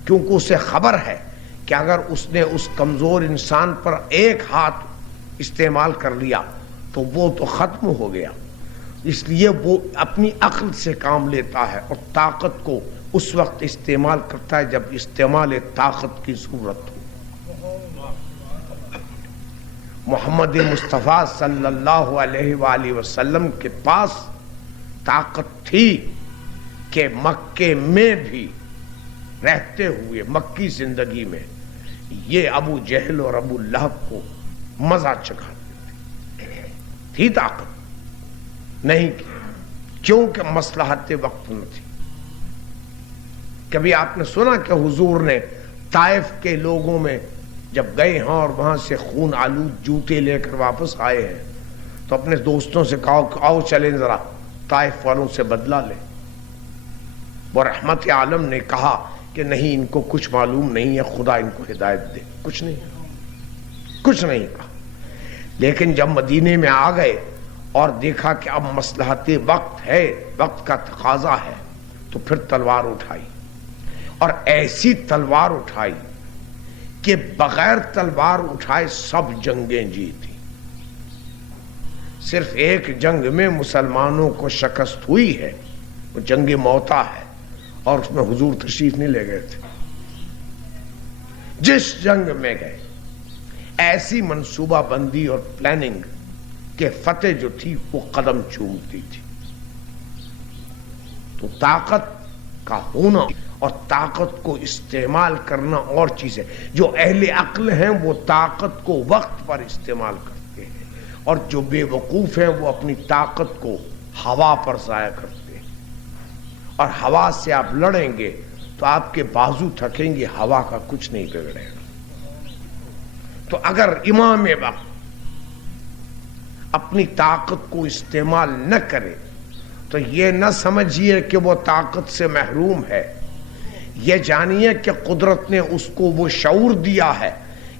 کیونکہ اسے خبر ہے کہ اگر اس نے اس کمزور انسان پر ایک ہاتھ استعمال کر لیا تو وہ تو ختم ہو گیا۔ اس لیے وہ اپنی عقل سے کام لیتا ہے اور طاقت کو اس وقت استعمال کرتا ہے جب استعمال طاقت کی ضرورت ہو۔ محمد مصطفیٰ صلی اللہ علیہ وآلہ وسلم کے پاس طاقت تھی کہ مکے میں بھی رہتے ہوئے مکی زندگی میں یہ ابو جہل اور ابو لہب کو مزہ چکھا دیتے تھی، طاقت نہیں کی، کیونکہ مصلحت وقت نہ تھی۔ کبھی آپ نے سنا کہ حضور نے طائف کے لوگوں میں جب گئے ہاں اور وہاں سے خون آلود جوتے لے کر واپس آئے ہیں تو اپنے دوستوں سے کہا کہ آؤ چلیں ذرا طائف والوں سے بدلہ لیں؟ وہ رحمت عالم نے کہا کہ نہیں، ان کو کچھ معلوم نہیں ہے، خدا ان کو ہدایت دے، کچھ نہیں کہا۔ لیکن جب مدینے میں آ گئے اور دیکھا کہ اب مصلحت وقت ہے، وقت کا تقاضا ہے، تو پھر تلوار اٹھائی، اور ایسی تلوار اٹھائی کہ بغیر تلوار اٹھائے سب جنگیں جیتی۔ صرف ایک جنگ میں مسلمانوں کو شکست ہوئی ہے، وہ جنگ موتا ہے، اور اس میں حضور تشریف نہیں لے گئے تھے۔ جس جنگ میں گئے ایسی منصوبہ بندی اور پلاننگ کہ فتح جو تھی وہ قدم چومتی تھی۔ تو طاقت کا ہونا اور طاقت کو استعمال کرنا اور چیز ہے۔ جو اہل عقل ہیں وہ طاقت کو وقت پر استعمال کرتے ہیں، اور جو بے وقوف ہیں وہ اپنی طاقت کو ہوا پر ضائع کرتے ہیں، اور ہوا سے آپ لڑیں گے تو آپ کے بازو تھکیں گے، ہوا کا کچھ نہیں بگڑے گا۔ تو اگر امام وقت اپنی طاقت کو استعمال نہ کرے تو یہ نہ سمجھیے کہ وہ طاقت سے محروم ہے، یہ جانیے کہ قدرت نے اس کو وہ شعور دیا ہے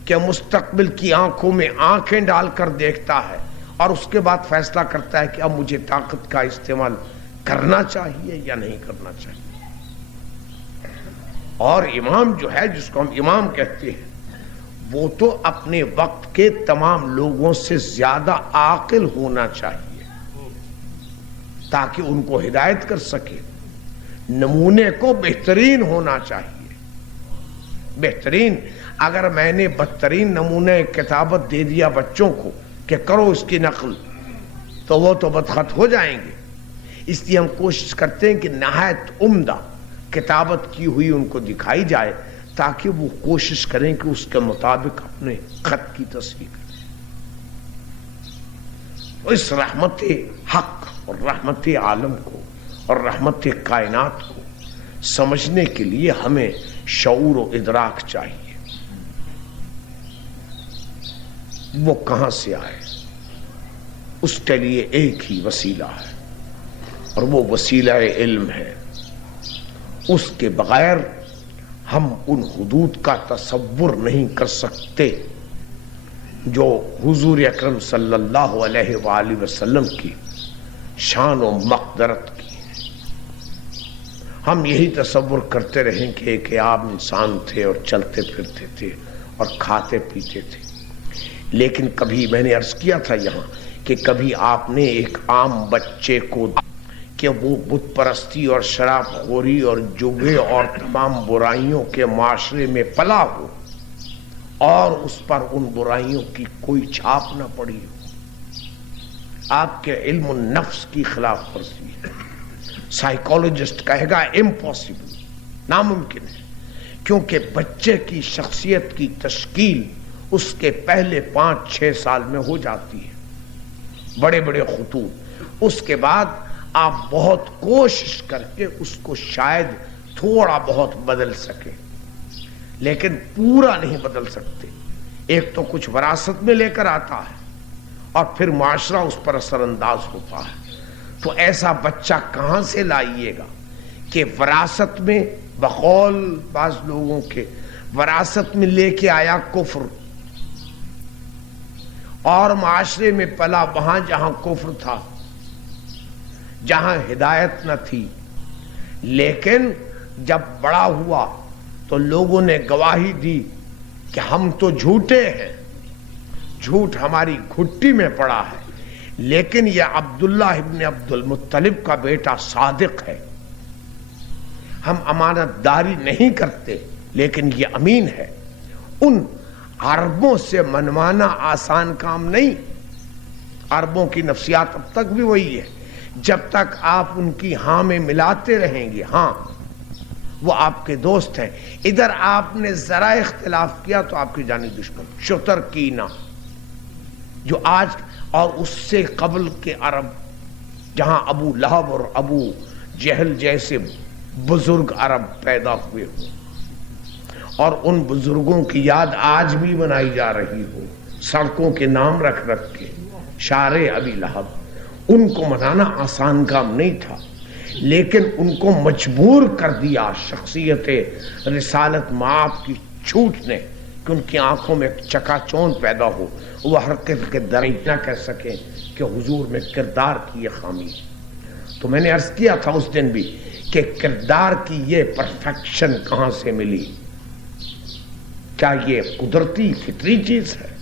کہ مستقبل کی آنکھوں میں آنکھیں ڈال کر دیکھتا ہے اور اس کے بعد فیصلہ کرتا ہے کہ اب مجھے طاقت کا استعمال کرنا چاہیے یا نہیں کرنا چاہیے۔ اور امام جو ہے، جس کو ہم امام کہتے ہیں، وہ تو اپنے وقت کے تمام لوگوں سے زیادہ عاقل ہونا چاہیے تاکہ ان کو ہدایت کر سکے، نمونے کو بہترین ہونا چاہیے۔ بہترین، اگر میں نے بدترین نمونے کتابت دے دیا بچوں کو کہ کرو اس کی نقل تو وہ تو بدخط ہو جائیں گے، اس لیے ہم کوشش کرتے ہیں کہ نہایت عمدہ کتابت کی ہوئی ان کو دکھائی جائے تاکہ وہ کوشش کریں کہ اس کے مطابق اپنے خط کی تصحیح کریں۔ اس رحمت حق اور رحمت عالم کو اور رحمت کائنات کو سمجھنے کے لیے ہمیں شعور و ادراک چاہیے۔ وہ کہاں سے آئے؟ اس کے لیے ایک ہی وسیلہ ہے اور وہ وسیلہ علم ہے۔ اس کے بغیر ہم ان حدود کا تصور نہیں کر سکتے جو حضور اکرم صلی اللہ علیہ وآلہ وسلم کی شان و مقدرت کی۔ ہم یہی تصور کرتے رہیں کہ ایک عام انسان تھے اور چلتے پھرتے تھے اور کھاتے پیتے تھے، لیکن کبھی میں نے عرض کیا تھا یہاں کہ کبھی آپ نے ایک عام بچے کو کہ وہ بت پرستی اور شراب خوری اور جوے اور تمام برائیوں کے معاشرے میں پلا ہو اور اس پر ان برائیوں کی کوئی چھاپ نہ پڑی ہو؟ آپ کے علم النفس کی خلاف ورزی ہے۔ سائیکالوجسٹ کہے گا امپاسبل، ناممکن ہے، کیونکہ بچے کی شخصیت کی تشکیل اس کے پہلے 5-6 سال میں ہو جاتی ہے، بڑے بڑے خطوط۔ اس کے بعد آپ بہت کوشش کر کے اس کو شاید تھوڑا بہت بدل سکیں، لیکن پورا نہیں بدل سکتے۔ ایک تو کچھ وراثت میں لے کر آتا ہے اور پھر معاشرہ اس پر اثر انداز ہوتا ہے۔ تو ایسا بچہ کہاں سے لائیے گا کہ وراثت میں، بقول بعض لوگوں کے، وراثت میں لے کے آیا کفر اور معاشرے میں پلا وہاں جہاں کفر تھا، جہاں ہدایت نہ تھی، لیکن جب بڑا ہوا تو لوگوں نے گواہی دی کہ ہم تو جھوٹے ہیں، جھوٹ ہماری گھٹی میں پڑا ہے، لیکن یہ عبداللہ ابن عبد المطلب کا بیٹا صادق ہے۔ ہم امانت داری نہیں کرتے لیکن یہ امین ہے۔ ان عربوں سے منوانا آسان کام نہیں۔ عربوں کی نفسیات اب تک بھی وہی ہے، جب تک آپ ان کی ہاں میں ملاتے رہیں گے، ہاں وہ آپ کے دوست ہیں، ادھر آپ نے ذرا اختلاف کیا تو آپ کی جانی دشمن۔ شتر کینہ جو آج اور اس سے قبل کے عرب، جہاں ابو لہب اور ابو جہل جیسے بزرگ عرب پیدا ہوئے ہوں اور ان بزرگوں کی یاد آج بھی منائی جا رہی ہو، سڑکوں کے نام رکھ رکھ کے، شارع ابی لہب، ان کو منانا آسان کام نہیں تھا، لیکن ان کو مجبور کر دیا شخصیت رسالت مآب کی چھوٹ نے کہ ان کی آنکھوں میں چکا چوند پیدا ہو، وہ حرکت کے درمیان نہ کہہ سکیں کہ حضور میں کردار کی یہ خامی۔ تو میں نے عرض کیا تھا اس دن بھی کہ کردار کی یہ پرفیکشن کہاں سے ملی؟ کیا یہ قدرتی فطری چیز ہے؟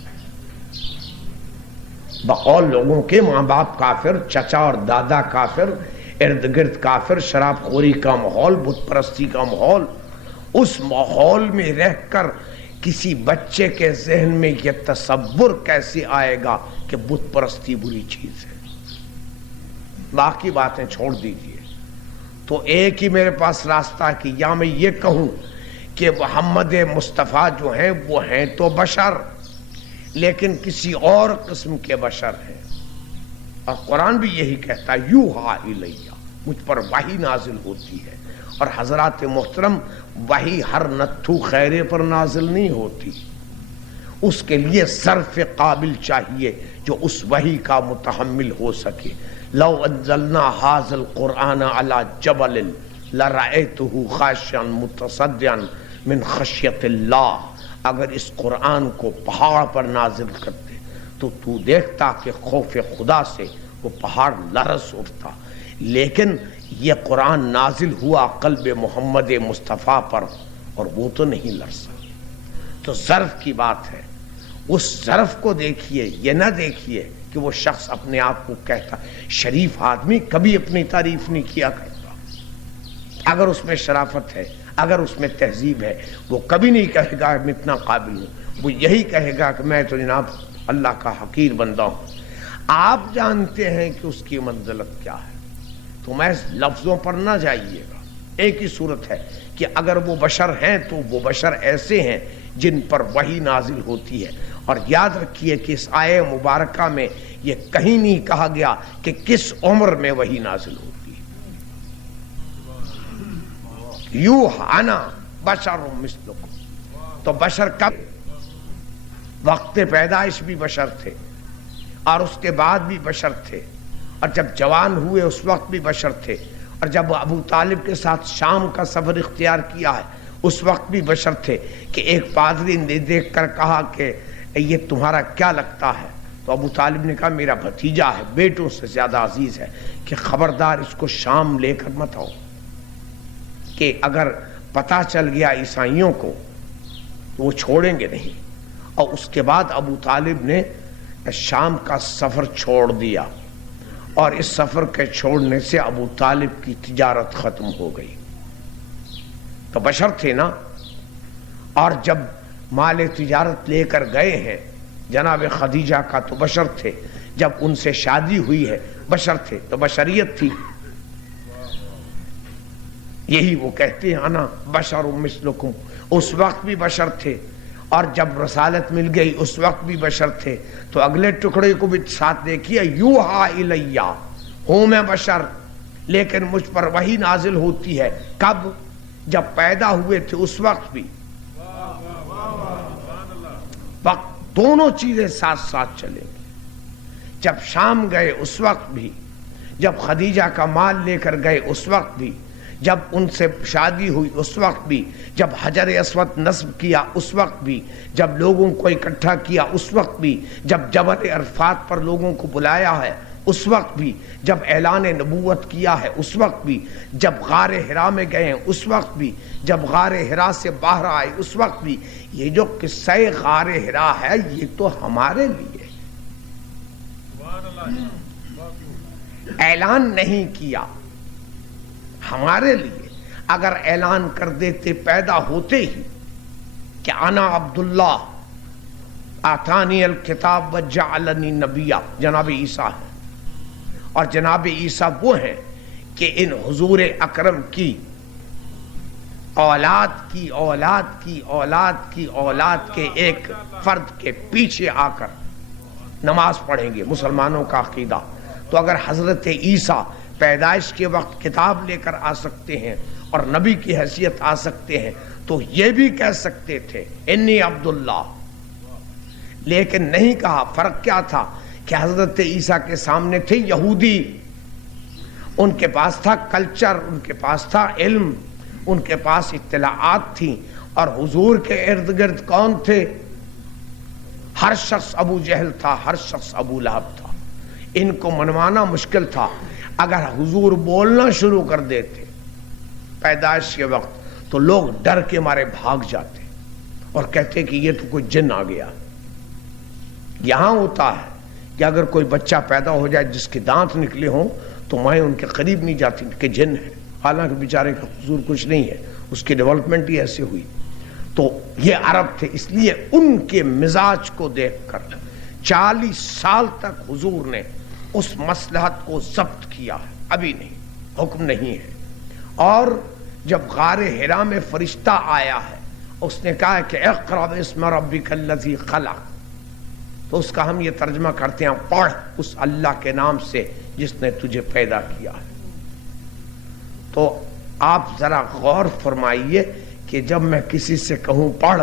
بقول لوگوں کے ماں باپ کافر، چچا اور دادا کافر، ارد گرد کافر، شراب خوری کا ماحول، بت پرستی کا ماحول، اس ماحول میں رہ کر کسی بچے کے ذہن میں یہ تصور کیسے آئے گا کہ بت پرستی بری چیز ہے؟ باقی باتیں چھوڑ دیجئے۔ تو ایک ہی میرے پاس راستہ ہے کہ یا میں یہ کہوں کہ محمد مصطفیٰ جو ہیں وہ ہیں تو بشر، لیکن کسی اور قسم کے بشر ہیں، اور قرآن بھی یہی کہتا ہے یوحا الیہ، مجھ پر وحی نازل ہوتی ہے۔ اور حضرات محترم، وحی ہر نتھو خیرے پر نازل نہیں ہوتی، اس کے لیے ظرف قابل چاہیے جو اس وحی کا متحمل ہو سکے. لو انزلنا ھذا القرآن علی جبل لرأیتہ خاشعا متصدعا من خشیۃ اللہ. اگر اس قرآن کو پہاڑ پر نازل کرتے تو دیکھتا کہ خوف خدا سے وہ پہاڑ لرز اٹھتا. لیکن یہ قرآن نازل ہوا قلب محمد مصطفیٰ پر اور وہ تو نہیں لرزا. تو ظرف کی بات ہے. اس ظرف کو دیکھیے، یہ نہ دیکھیے کہ وہ شخص اپنے آپ کو کہتا. شریف آدمی کبھی اپنی تعریف نہیں کیا کرتا. اگر اس میں شرافت ہے، اگر اس میں تہذیب ہے، وہ کبھی نہیں کہے گا میں اتنا قابل ہوں. وہ یہی کہے گا کہ میں تو جناب اللہ کا حقیر بندہ ہوں. آپ جانتے ہیں کہ اس کی منزلت کیا ہے. تو میں لفظوں پر نہ جائیے گا. ایک ہی صورت ہے کہ اگر وہ بشر ہیں تو وہ بشر ایسے ہیں جن پر وحی نازل ہوتی ہے. اور یاد رکھیے کہ اس آیہ مبارکہ میں یہ کہیں نہیں کہا گیا کہ کس عمر میں وحی نازل ہوتی ہے. یوحنا بشر مثلکم. تو بشر کب؟ وقت پیدائش بھی بشر تھے اور اس کے بعد بھی بشر تھے، اور جب جوان ہوئے اس وقت بھی بشر تھے، اور جب ابو طالب کے ساتھ شام کا سفر اختیار کیا ہے اس وقت بھی بشر تھے. کہ ایک پادری نے دیکھ کر کہا کہ یہ تمہارا کیا لگتا ہے؟ تو ابو طالب نے کہا میرا بھتیجا ہے، بیٹوں سے زیادہ عزیز ہے، کہ خبردار اس کو شام لے کر مت آؤ، کہ اگر پتہ چل گیا عیسائیوں کو تو وہ چھوڑیں گے نہیں. اور اس کے بعد ابو طالب نے شام کا سفر چھوڑ دیا، اور اس سفر کے چھوڑنے سے ابو طالب کی تجارت ختم ہو گئی. تو بشر تھے نا. اور جب مال تجارت لے کر گئے ہیں جناب خدیجہ کا تو بشر تھے. جب ان سے شادی ہوئی ہے بشر تھے، تو بشریت تھی. یہی وہ کہتے ہیں انا بشر مثلکم. اس وقت بھی بشر تھے، اور جب رسالت مل گئی اس وقت بھی بشر تھے. تو اگلے ٹکڑے کو بھی ساتھ دیکھیے، یوحا الیہ، ہوں میں بشر لیکن مجھ پر وحی نازل ہوتی ہے. کب؟ جب پیدا ہوئے تھے اس وقت بھی. وقت دونوں چیزیں ساتھ ساتھ چلیں گی. جب شام گئے اس وقت بھی، جب خدیجہ کا مال لے کر گئے اس وقت بھی، جب ان سے شادی ہوئی اس وقت بھی، جب حجر اسود نصب کیا اس وقت بھی، جب لوگوں کو اکٹھا کیا اس وقت بھی، جب جبل عرفات پر لوگوں کو بلایا ہے اس وقت بھی، جب اعلان نبوت کیا ہے اس وقت بھی، جب غار حرا میں گئے ہیں اس وقت بھی، جب غار حرا سے باہر آئے اس وقت بھی. یہ جو قصہ غار حرا ہے یہ تو ہمارے لیے اعلان نہیں کیا، ہمارے لیے. اگر اعلان کر دیتے پیدا ہوتے ہی کہ انا عبداللہ آتانی الکتاب وجعلنی نبیا، جناب عیسیٰ ہے. اور جناب عیسیٰ وہ ہیں کہ ان حضور اکرم کی اولاد کی اولاد کی اولاد کی اولاد کے ایک فرد کے پیچھے آ کر نماز پڑھیں گے. مسلمانوں کا عقیدہ. تو اگر حضرت عیسیٰ پیدائش کے وقت کتاب لے کر آ سکتے ہیں اور نبی کی حیثیت آ سکتے ہیں تو یہ بھی کہہ سکتے تھے انی عبداللہ. لیکن نہیں کہا. فرق کیا تھا کہ حضرت عیسیٰ کے سامنے تھے یہودی، ان کے پاس تھا کلچر، ان کے پاس تھا علم، ان کے پاس اطلاعات تھیں. اور حضور کے ارد گرد کون تھے؟ ہر شخص ابو جہل تھا، ہر شخص ابو لہب تھا. ان کو منوانا مشکل تھا. اگر حضور بولنا شروع کر دیتے پیدائش کے وقت تو لوگ ڈر کے مارے بھاگ جاتے اور کہتے کہ یہ تو کوئی جن آ گیا. یہاں ہوتا ہے کہ اگر کوئی بچہ پیدا ہو جائے جس کے دانت نکلے ہوں تو مائیں ان کے قریب نہیں جاتی کہ جن ہے، حالانکہ بیچارے کا حضور کچھ نہیں ہے، اس کی ڈیولپمنٹ ہی ایسے ہوئی. تو یہ عرب تھے، اس لیے ان کے مزاج کو دیکھ کر 40 سال تک حضور نے اس مصلحت کو ضبط کیا ہے. ابھی نہیں، حکم نہیں ہے. اور جب غار حرا میں فرشتہ آیا ہے اس نے کہا کہ اقرأ باسم ربک الذی خلق، تو اس کا ہم یہ ترجمہ کرتے ہیں پڑھ اس اللہ کے نام سے جس نے تجھے پیدا کیا ہے. تو آپ ذرا غور فرمائیے کہ جب میں کسی سے کہوں پڑھ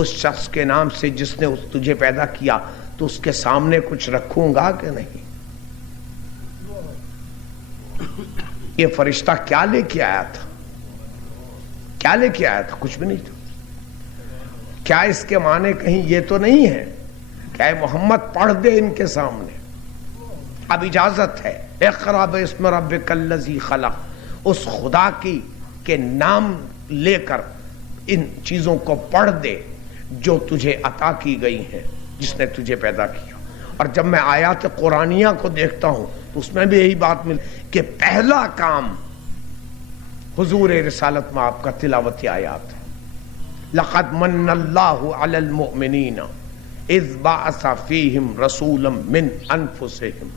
اس شخص کے نام سے جس نے تجھے پیدا کیا تو اس کے سامنے کچھ رکھوں گا کہ نہیں؟ یہ فرشتہ کیا لے کے آیا تھا؟ کیا لے کے آیا تھا؟ کچھ بھی نہیں تھا۔ کیا اس کے معنی کہیں یہ تو نہیں ہے کہ اے محمد پڑھ دے ان کے سامنے؟ اب اجازت ہے، اقرأ باسم ربک الذی خلق، اس خدا کی کے نام لے کر ان چیزوں کو پڑھ دے جو تجھے عطا کی گئی ہیں، جس نے تجھے پیدا کیا۔ اور جب میں آیات قرآنیہ کو دیکھتا ہوں تو اس میں بھی یہی بات مل کہ پہلا کام حضور رسالت میں آپ کا تلاوت آیات ہے۔ لقد من اللہ علی المؤمنین اذ بعث فیہم رسولا من انفسہم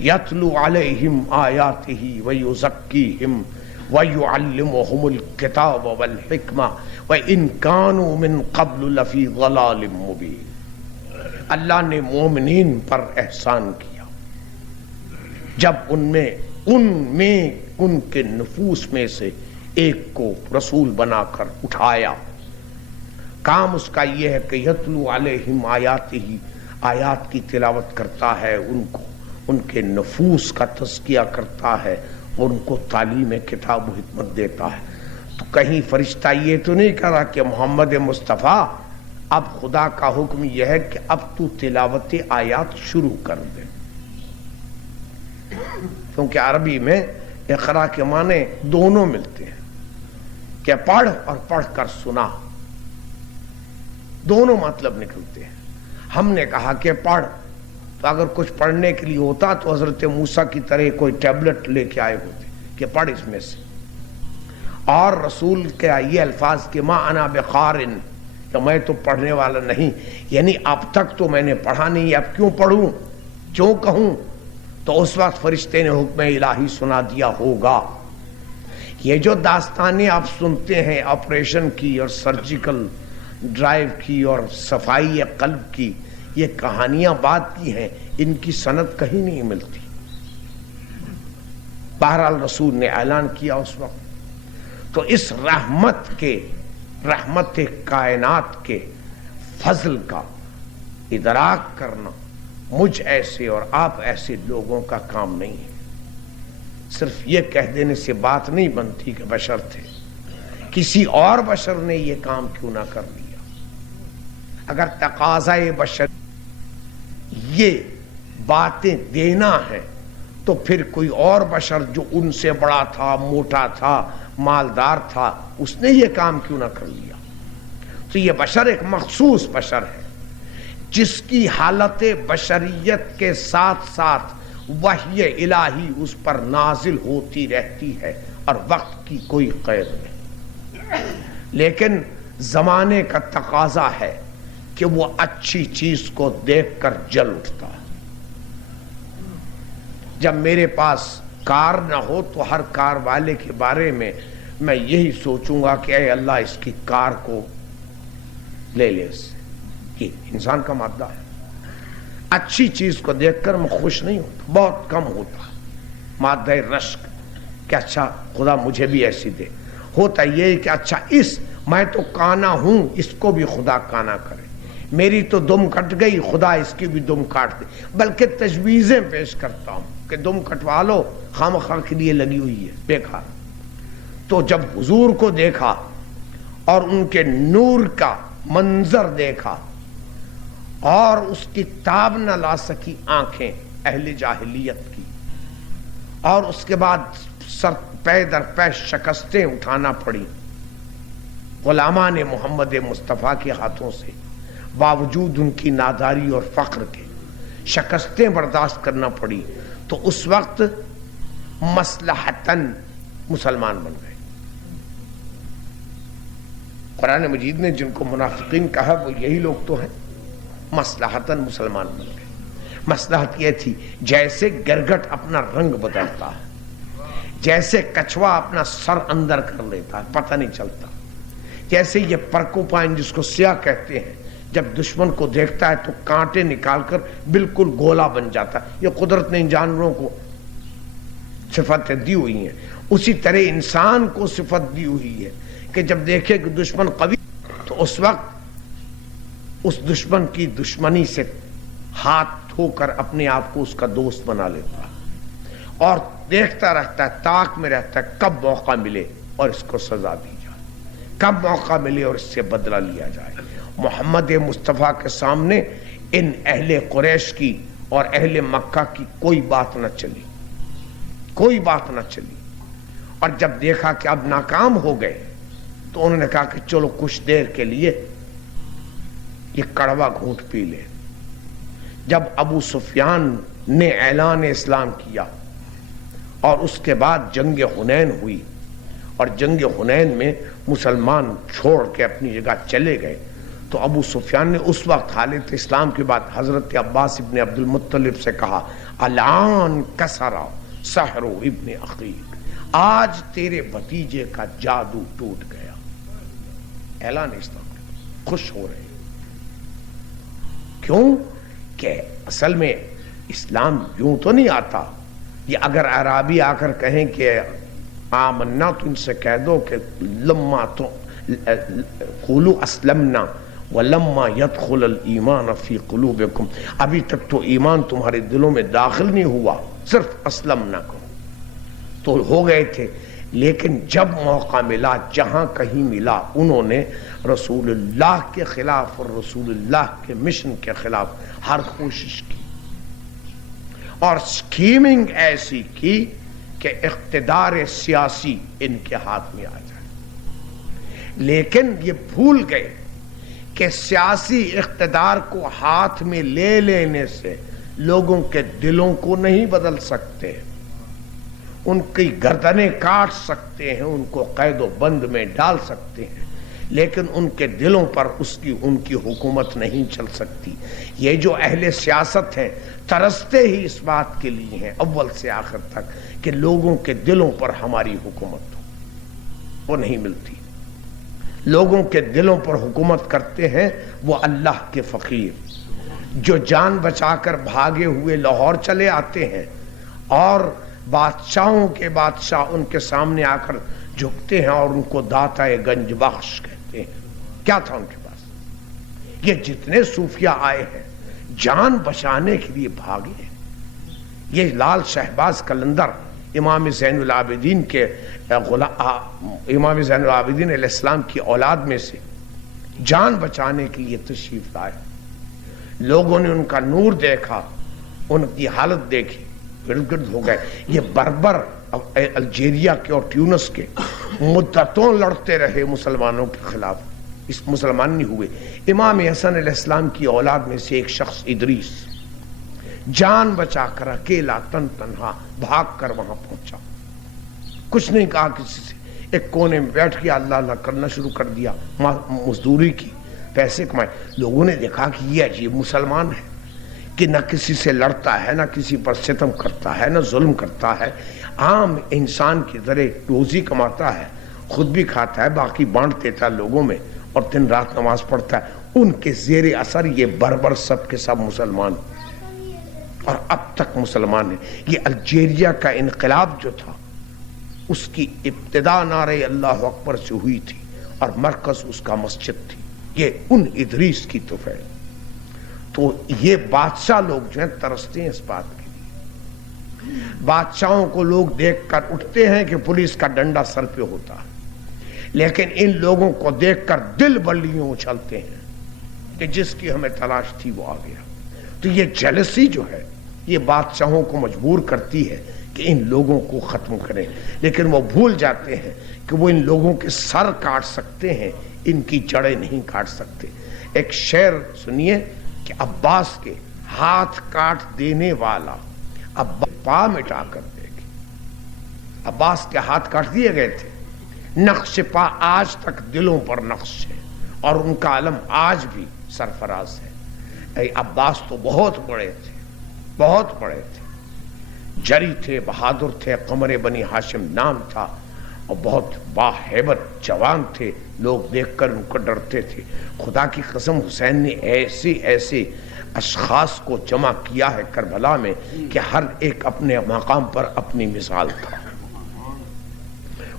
یتلو علیہم آیاتہ ویزکیہم وَيُعَلِّمُهُمُ الْكِتَابَ وَالْحِكْمَةَ وَإِنْ كَانُوا مِنْ قَبْلُ لَفِي ضَلَالٍ مُبِينٍ۔ اللہ نے مومنین پر احسان کیا جب ان کے نفوس میں سے ایک کو رسول بنا کر اٹھایا۔ کام اس کا یہ ہے کہ یتلو علیہم آیاتہ، آیات کی تلاوت کرتا ہے، ان کے نفوس کا تزکیہ کرتا ہے اور ان کو تعلیم کتاب و حکمت دیتا ہے۔ تو کہیں فرشتہ یہ تو نہیں کہا کہ محمد مصطفیٰ اب خدا کا حکم یہ ہے کہ اب تو تلاوت آیات شروع کر دے، کیونکہ عربی میں اقرا کے معنی دونوں ملتے ہیں کہ پڑھ اور پڑھ کر سنا، دونوں مطلب نکلتے ہیں۔ ہم نے کہا کہ پڑھ، تو اگر کچھ پڑھنے کے لیے ہوتا تو حضرت موسیٰ کی طرح کوئی ٹیبلٹ لے کے آئے ہوتے کہ پڑھ اس میں سے۔ اور رسول کے یہ الفاظ کہ ما انا بقارن، کہ میں تو پڑھنے والا نہیں، یعنی اب تک تو میں نے پڑھا نہیں، اب کیوں پڑھوں، کیوں کہوں؟ تو اس وقت فرشتے نے حکم الہی سنا دیا ہوگا۔ یہ جو داستانیں آپ سنتے ہیں آپریشن کی اور سرجیکل ڈرائیو کی اور صفائی قلب کی، یہ کہانیاں بات کی ہیں، ان کی سند کہیں نہیں ملتی۔ بہرحال رسول نے اعلان کیا اس وقت۔ تو اس رحمت کائنات کے فضل کا ادراک کرنا مجھ ایسے اور آپ ایسے لوگوں کا کام نہیں ہے۔ صرف یہ کہہ دینے سے بات نہیں بنتی کہ بشر تھے، کسی اور بشر نے یہ کام کیوں نہ کر لیا۔ اگر تقاضائے بشر یہ باتیں دینا ہے تو پھر کوئی اور بشر جو ان سے بڑا تھا، موٹا تھا، مالدار تھا، اس نے یہ کام کیوں نہ کر لیا؟ تو یہ بشر ایک مخصوص بشر ہے جس کی حالت بشریت کے ساتھ ساتھ وحی الہی اس پر نازل ہوتی رہتی ہے اور وقت کی کوئی قید نہیں، لیکن زمانے کا تقاضا ہے کہ وہ اچھی چیز کو دیکھ کر جل اٹھتا ہے۔ جب میرے پاس کار نہ ہو تو ہر کار والے کے بارے میں یہی سوچوں گا کہ اے اللہ اس کی کار کو لے لے اس سے۔ یہ انسان کا مادہ ہے۔ اچھی چیز کو دیکھ کر میں خوش نہیں ہوتا، بہت کم ہوتا مادہ رشک کہ اچھا خدا مجھے بھی ایسی دے۔ ہوتا یہ کہ اچھا میں تو کانا ہوں، اس کو بھی خدا کانا کرے، میری تو دم کٹ گئی، خدا اس کی بھی دم کاٹ دے۔ بلکہ تجویزیں پیش کرتا ہوں کہ دم کٹوا لو، خامخواہ کے لیے لگی ہوئی ہے، بیکار۔ تو جب حضور کو دیکھا اور ان کے نور کا منظر دیکھا اور اس کی تاب نہ لا سکی آنکھیں اہل جاہلیت کی، اور اس کے بعد سر پے در پے شکستیں اٹھانا پڑی غلامان محمد مصطفیٰ کے ہاتھوں سے، باوجود ان کی ناداری اور فقر کے شکستیں برداشت کرنا پڑی، تو اس وقت مصلحتاً مسلمان بن گئے۔ قرآن مجید نے جن کو منافقین کہا وہ یہی لوگ تو ہیں، مصلحتاً مسلمان بن گئے۔ مصلحت یہ تھی جیسے گرگٹ اپنا رنگ بدلتا ہے، جیسے کچھوا اپنا سر اندر کر لیتا ہے پتہ نہیں چلتا، جیسے یہ پرکوپائن جس کو سیاہ کہتے ہیں جب دشمن کو دیکھتا ہے تو کانٹے نکال کر بالکل گولا بن جاتا ہے۔ یہ قدرت نے ان جانوروں کو صفتیں دی ہوئی ہیں، اسی طرح انسان کو صفت دی ہوئی ہے کہ جب دیکھے کہ دشمن قوی تو اس وقت اس دشمن کی دشمنی سے ہاتھ دھو کر اپنے آپ کو اس کا دوست بنا لیتا اور دیکھتا رہتا ہے، طاق میں رہتا ہے کب موقع ملے اور اس کو سزا دی جائے، کب موقع ملے اور اس سے بدلہ لیا جائے۔ محمد مصطفیٰ کے سامنے ان اہل قریش کی اور اہل مکہ کی کوئی بات نہ چلی، کوئی بات نہ چلی، اور جب دیکھا کہ اب ناکام ہو گئے تو انہوں نے کہا کہ چلو کچھ دیر کے لیے یہ کڑوا گھونٹ پی لے۔ جب ابو سفیان نے اعلان اسلام کیا اور اس کے بعد جنگ حنین ہوئی اور جنگ حنین میں مسلمان چھوڑ کے اپنی جگہ چلے گئے تو ابو سفیان نے اس وقت حالت اسلام کے بعد حضرت عباس ابن عبد المطلب سے کہا الان کسرا سحر ابن عقیق، آج تیرے بھتیجے کا جادو ٹوٹ گیا۔ اعلان اسلام خوش ہو رہے، کیوں کہ اصل میں اسلام یوں تو نہیں آتا۔ یہ اگر اعرابی آ کر کہیں کہ آمنا تو ان سے کہہ دو کہ لما تو قولوا اسلمنا ولما يدخل الایمان فی قلوبکم، ابھی تک تو ایمان تمہارے دلوں میں داخل نہیں ہوا، صرف اسلمنا کو تو ہو گئے تھے۔ لیکن جب موقع ملا، جہاں کہیں ملا، انہوں نے رسول اللہ کے خلاف اور رسول اللہ کے مشن کے خلاف ہر کوشش کی اور سکیمنگ ایسی کی کہ اقتدار سیاسی ان کے ہاتھ میں آ جائے۔ لیکن یہ بھول گئے کہ سیاسی اقتدار کو ہاتھ میں لے لینے سے لوگوں کے دلوں کو نہیں بدل سکتے، ان کی گردنیں کاٹ سکتے ہیں، ان کو قید و بند میں ڈال سکتے ہیں، لیکن ان کے دلوں پر ان کی حکومت نہیں چل سکتی۔ یہ جو اہل سیاست ہیں ترستے ہی اس بات کے لیے ہیں اول سے آخر تک کہ لوگوں کے دلوں پر ہماری حکومت ہو، وہ نہیں ملتی۔ لوگوں کے دلوں پر حکومت کرتے ہیں وہ اللہ کے فقیر جو جان بچا کر بھاگے ہوئے لاہور چلے آتے ہیں اور بادشاہوں کے بادشاہ ان کے سامنے آ کر جھکتے ہیں اور ان کو داتا گنج بخش کہتے ہیں۔ کیا تھا ان کے پاس؟ یہ جتنے صوفیہ آئے ہیں جان بچانے کے لیے بھاگے ہیں۔ یہ لال شہباز قلندر امام زین العابدین کے امام زین العابدین علیہ السلام کی اولاد میں سے جان بچانے کے لیے تشریف لائے۔ لوگوں نے ان کا نور دیکھا، ان کی حالت دیکھی، گرد گرد ہو گئے۔ یہ بربر الجیریا کے اور ٹیونس کے مدتوں لڑتے رہے مسلمانوں کے خلاف، اس مسلمان نہیں ہوئے۔ امام حسن علیہ السلام کی اولاد میں سے ایک شخص ادریس جان بچا کر اکیلا تنہا بھاگ کر وہاں پہنچا، کچھ نہیں کہا کسی سے، ایک کونے میں بیٹھ کے اللہ اللہ کرنا شروع کر دیا، مزدوری کی، پیسے کمائے۔ لوگوں نے دیکھا کہ یہ عجیب مسلمان ہے کہ نہ کسی سے لڑتا ہے، نہ کسی پر ستم کرتا ہے، نہ ظلم کرتا ہے، عام انسان کی طرح روزی کماتا ہے، خود بھی کھاتا ہے، باقی بانٹ دیتا ہے لوگوں میں اور دن رات نماز پڑھتا ہے۔ ان کے زیر اثر یہ بربر سب کے سب مسلمان اور اب تک مسلمان ہیں۔ یہ الجیریا کا انقلاب جو تھا اس کی ابتدا نعرہ اللہ اکبر سے ہوئی تھی اور مرکز اس کا مسجد تھی، یہ ان ادریس کی طفیل۔ تو یہ بادشاہ لوگ جو ہیں ترستے ہیں اس بات کے لیے۔ بادشاہوں کو لوگ دیکھ کر اٹھتے ہیں کہ پولیس کا ڈنڈا سر پہ ہوتا ہے، لیکن ان لوگوں کو دیکھ کر دل بلیوں اچھلتے ہیں کہ جس کی ہمیں تلاش تھی وہ آ گیا۔ تو یہ جیلسی جو ہے یہ بادشاہوں کو مجبور کرتی ہے کہ ان لوگوں کو ختم کریں، لیکن وہ بھول جاتے ہیں کہ وہ ان لوگوں کے سر کاٹ سکتے ہیں، ان کی جڑیں نہیں کاٹ سکتے۔ ایک شعر سنیے کہ عباس کے ہاتھ کاٹ دینے والا اب پا مٹا کر دیکھے۔ عباس کے ہاتھ کاٹ دیے گئے تھے، نقش پا آج تک دلوں پر نقش ہے اور ان کا علم آج بھی سرفراز ہے۔ اے عباس تو بہت بڑے تھے، بہت بڑے تھے، جری تھے، بہادر تھے، قمر بنی ہاشم نام تھا اور بہت باہیبت جوان تھے، لوگ دیکھ کر ان کو ڈرتے تھے۔ خدا کی قسم حسین نے ایسے ایسے اشخاص کو جمع کیا ہے کربلا میں کہ ہر ایک اپنے مقام پر اپنی مثال تھا،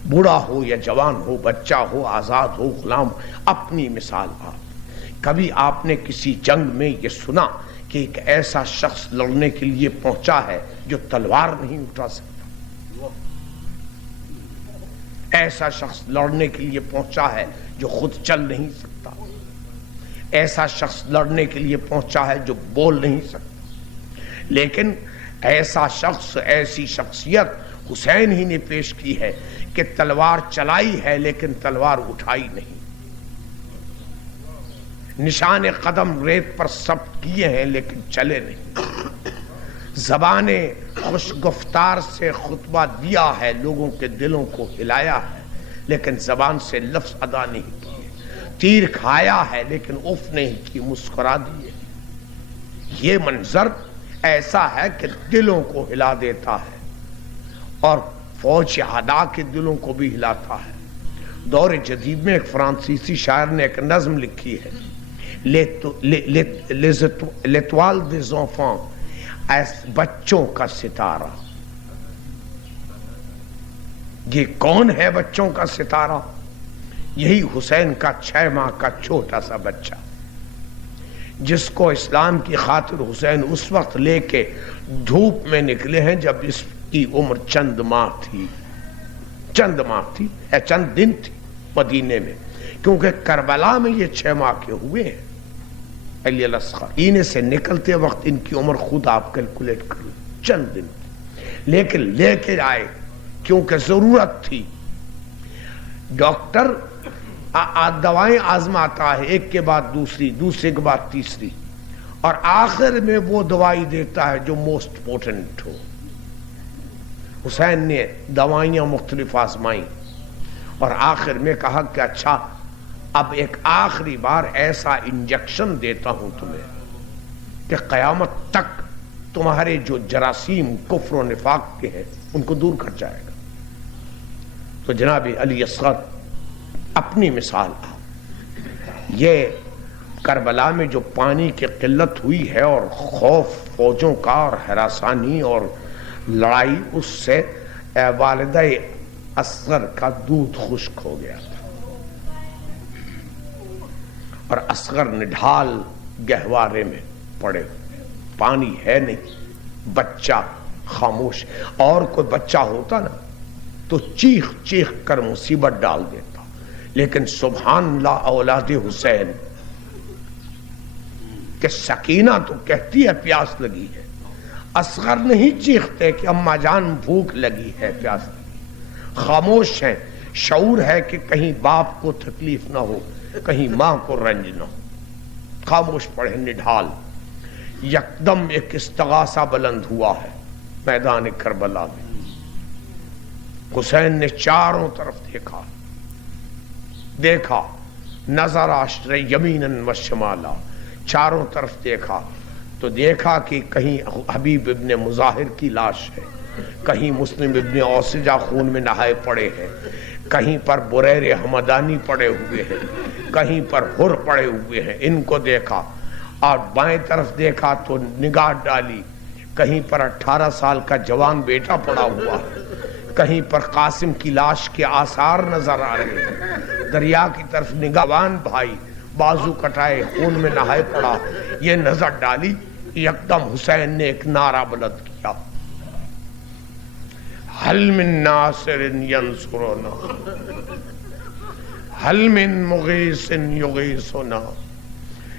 بوڑھا ہو یا جوان ہو، بچہ ہو، آزاد ہو، غلام، اپنی مثال آپ۔ کبھی آپ نے کسی جنگ میں یہ سنا کہ ایک ایسا شخص لڑنے کے لیے پہنچا ہے جو تلوار نہیں اٹھا سکتا؟ ایسا شخص لڑنے کے لیے پہنچا ہے جو خود چل نہیں سکتا، ایسا شخص لڑنے کے لیے پہنچا ہے جو بول نہیں سکتا، لیکن ایسا شخص، ایسی شخصیت حسین ہی نے پیش کی ہے کہ تلوار چلائی ہے لیکن تلوار اٹھائی نہیں، نشان قدم ریت پر ثبت کیے ہیں لیکن چلے نہیں، زبان خوش گفتار سے خطبہ دیا ہے، لوگوں کے دلوں کو ہلایا ہے لیکن زبان سے لفظ ادا نہیں کیے، تیر کھایا ہے لیکن اف نہیں کی، مسکرا دیے۔ یہ منظر ایسا ہے کہ دلوں کو ہلا دیتا ہے اور فوج اعداء کے دلوں کو بھی ہلاتا ہے۔ دور جدید میں ایک فرانسیسی شاعر نے ایک نظم لکھی ہے، l'étoile des enfants، بچوں کا ستارہ۔ یہ کون ہے بچوں کا ستارہ؟ یہی حسین کا 6 ماہ کا چھوٹا سا بچہ، جس کو اسلام کی خاطر حسین اس وقت لے کے دھوپ میں نکلے ہیں جب اس کی عمر چند ماہ تھی، چند دن تھی مدینے میں، کیونکہ کربلا میں یہ 6 ماہ کے ہوئے ہیں۔ علی الاصغر سینے سے نکلتے وقت ان کی عمر خود آپ کیلکولیٹ کر لیں، چند دن تھی، لیکن لے کے آئے کیونکہ ضرورت تھی۔ ڈاکٹر دوائیں آزماتا ہے، ایک کے بعد دوسری، دوسرے کے بعد تیسری، اور آخر میں وہ دوائی دیتا ہے جو موسٹ پوٹنٹ ہو۔ حسین نے دوائیاں مختلف آزمائیں اور آخر میں کہا کہ اچھا اب ایک آخری بار ایسا انجیکشن دیتا ہوں تمہیں کہ قیامت تک تمہارے جو جراثیم کفر و نفاق کے ہیں ان کو دور کر جائے گا۔ تو جناب علی اصغر اپنی مثال یہ کربلا میں جو پانی کی قلت ہوئی ہے اور خوف فوجوں کا اور ہراسانی اور لڑائی، اس سے والدہ اصغر کا دودھ خشک ہو گیا تھا اور اصغر نڈھال گہوارے میں پڑے ہوئے، پانی ہے نہیں، بچہ خاموش، اور کوئی بچہ ہوتا نا تو چیخ چیخ کر مصیبت ڈال دیتا، لیکن سبحان اللہ اولاد حسین کہ سکینہ تو کہتی ہے پیاس لگی ہے، اصغر نہیں چیختے کہ اماں جان بھوک لگی ہے، پیاس لگی، خاموش ہیں، شعور ہے کہ کہیں باپ کو تکلیف نہ ہو، کہیں ماں کو رنج نہ ہو، خاموش پڑے نڈھال۔ یکدم ایک استغاثہ بلند ہوا ہے میدان کربلا میں، حسین نے چاروں طرف دیکھا، نظر عشر یمیناً و شمالا، چاروں طرف دیکھا تو دیکھا کہ کہیں حبیب ابن مظاہر کی لاش ہے، کہیں مسلم ابن اوسجہ خون میں نہائے پڑے ہیں، کہیں پر بریر حمدانی پڑے ہوئے ہیں، کہیں پر حر پڑے ہوئے ہیں، ان کو دیکھا، اور بائیں طرف دیکھا تو نگاہ ڈالی، کہیں پر 18 سال کا جوان بیٹا پڑا ہوا ہے، کہیں پر قاسم کی لاش کے آثار نظر آ رہے ہیں، دریا کی طرف نگہبان بھائی بازو کٹائے خون میں نہائے پڑا، یہ نظر ڈالی، یکدم حسین نے ایک نعرہ بلند کیا، حل من ناصر ینصرنا، حل من مغیث یغیثنا۔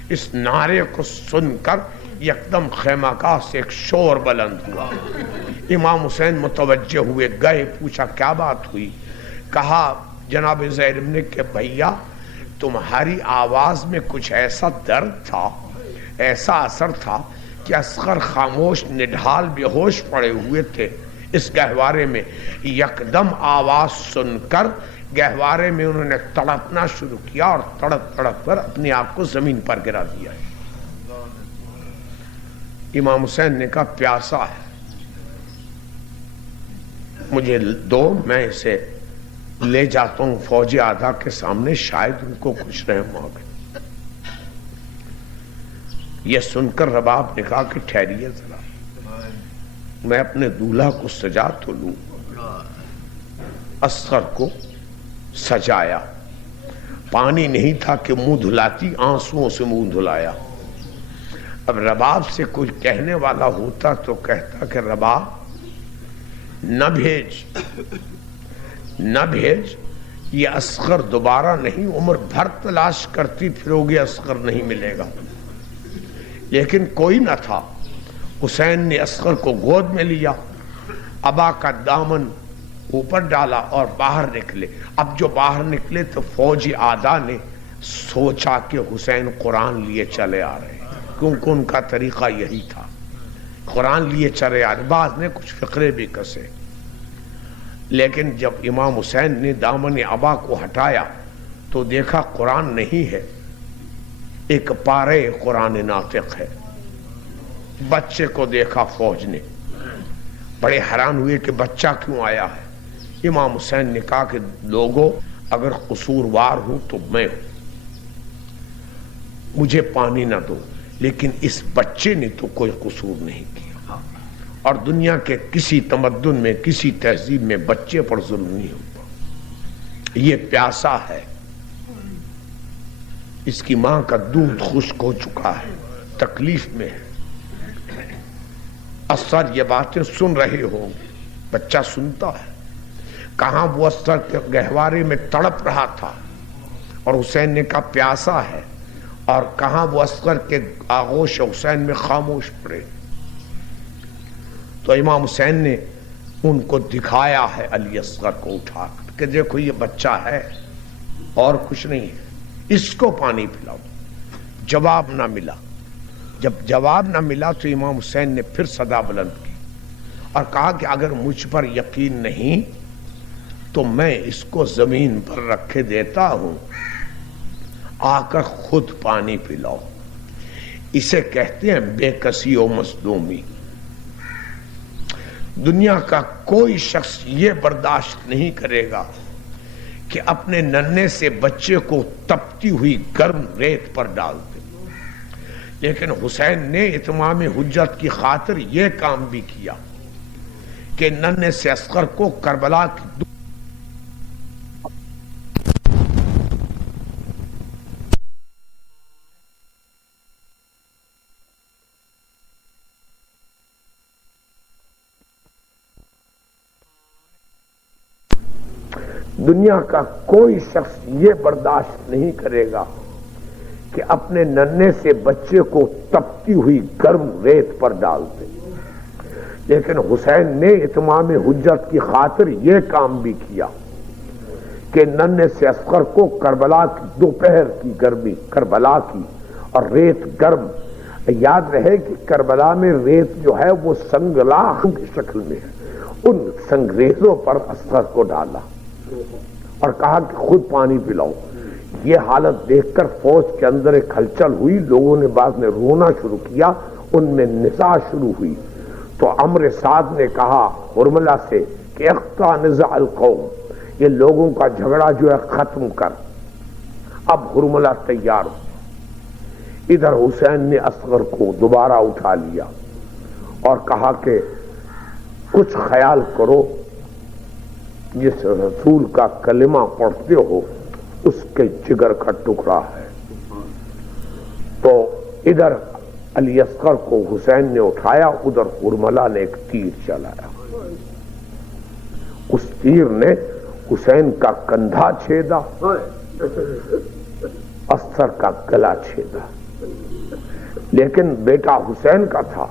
اس نعرے کو سن کر یکدم خیمہ گاہ سے ایک شور بلند ہوا، امام حسین متوجہ ہوئے، گئے، پوچھا کیا بات ہوئی؟ کہا جناب زہر نے کہ بھیا تمہاری آواز میں کچھ ایسا درد تھا، ایسا اثر تھا کہ اصغر خاموش نڈھال بے ہوش پڑے ہوئے تھے اس گہوارے میں، یکدم آواز سن کر گہوارے میں انہوں نے تڑپنا شروع کیا اور تڑپ تڑپ کر اپنے آپ کو زمین پر گرا دیا۔ امام حسین نے کہا پیاسا ہے، مجھے دو، میں اسے لے جاتا ہوں فوج اعداء کے سامنے، شاید ان کو کچھ رحم آ گئے۔ یہ سن کر رباب نے کہا کہ ٹھہریے ذرا، میں اپنے دولہا کو سجا تو لوں۔ اصغر کو سجایا، پانی نہیں تھا کہ منہ دھلاتی، آنسوؤں سے منہ دھلایا۔ اب رباب سے کوئی کہنے والا ہوتا تو کہتا کہ رباب نہ بھیج، نہ بھیج، یہ اصغر دوبارہ نہیں، عمر بھر تلاش کرتی پھرو گے اصغر نہیں ملے گا۔ لیکن کوئی نہ تھا، حسین نے اصغر کو گود میں لیا، ابا کا دامن اوپر ڈالا اور باہر نکلے۔ اب جو باہر نکلے تو فوجی آدھا نے سوچا کہ حسین قرآن لیے چلے آ رہے ہیں، کیونکہ ان کا طریقہ یہی تھا، قرآن لیے چلے آ رہے۔ بعض نے کچھ فقرے بھی کسے، لیکن جب امام حسین نے دامن ابا کو ہٹایا تو دیکھا قرآن نہیں ہے، ایک پارے قرآن ناطق ہے۔ بچے کو دیکھا فوج نے، بڑے حیران ہوئے کہ بچہ کیوں آیا ہے۔ امام حسین نے کہا کہ لوگوں اگر قصوروار ہوں تو میں ہوں، مجھے پانی نہ دو، لیکن اس بچے نے تو کوئی قصور نہیں کیا، اور دنیا کے کسی تمدن میں کسی تہذیب میں بچے پر ظلم نہیں ہوتا۔ یہ پیاسا ہے، اس کی ماں کا دودھ خشک ہو چکا ہے، تکلیف میں ہے۔ اثر یہ باتیں سن رہے ہوں، بچہ سنتا ہے، کہاں وہ اثر کے گہوارے میں تڑپ رہا تھا اور حسین نے کہا پیاسا ہے، اور کہاں وہ اصغر کے آغوش حسین میں خاموش پڑے۔ تو امام حسین نے ان کو دکھایا ہے علی اصغر کو اٹھا کر کہ دیکھو یہ بچہ ہے اور کچھ نہیں ہے، اس کو پانی پلاؤ۔ جواب نہ ملا۔ جب جواب نہ ملا تو امام حسین نے پھر صدا بلند کی اور کہا کہ اگر مجھ پر یقین نہیں تو میں اس کو زمین پر رکھے دیتا ہوں، آ کر خود پانی پلاؤ۔ اسے کہتے ہیں بے کسی و مظلومی۔ دنیا کا کوئی شخص یہ برداشت نہیں کرے گا کہ اپنے ننھے سے بچے کو تپتی ہوئی گرم ریت پر ڈال دے، لیکن حسین نے اتمام حجت کی خاطر یہ کام بھی کیا کہ ننھے سے اصغر کو کربلا کی دنیا کا کوئی شخص یہ برداشت نہیں کرے گا کہ اپنے ننھے سے بچے کو تپتی ہوئی گرم ریت پر ڈال دے، لیکن حسین نے اتمام حجت کی خاطر یہ کام بھی کیا کہ ننھے سے اصغر کو کربلا کی دوپہر کی گرمی، کربلا کی اور ریت گرم، یاد رہے کہ کربلا میں ریت جو ہے وہ سنگلاخ کی شکل میں ہے، ان سنگریزوں پر اصغر کو ڈالا اور کہا کہ خود پانی پلاؤ۔ یہ حالت دیکھ کر فوج کے اندر ایک ہلچل ہوئی، لوگوں نے بعض نے رونا شروع کیا، ان میں نزاع شروع ہوئی۔ تو عمرو سعد نے کہا حرملہ سے کہ اقطع نزاع القوم، یہ لوگوں کا جھگڑا جو ہے ختم کر۔ اب حرملہ تیار ہو۔ ادھر حسین نے اصغر کو دوبارہ اٹھا لیا اور کہا کہ کچھ خیال کرو، جس رسول کا کلمہ پڑھتے ہو اس کے جگر کا ٹکڑا ہے۔ تو ادھر علی اصغر کو حسین نے اٹھایا، ادھر حرملہ نے ایک تیر چلایا، اس تیر نے حسین کا کندھا چھیدا، اصغر کا گلا چھیدا، لیکن بیٹا حسین کا تھا،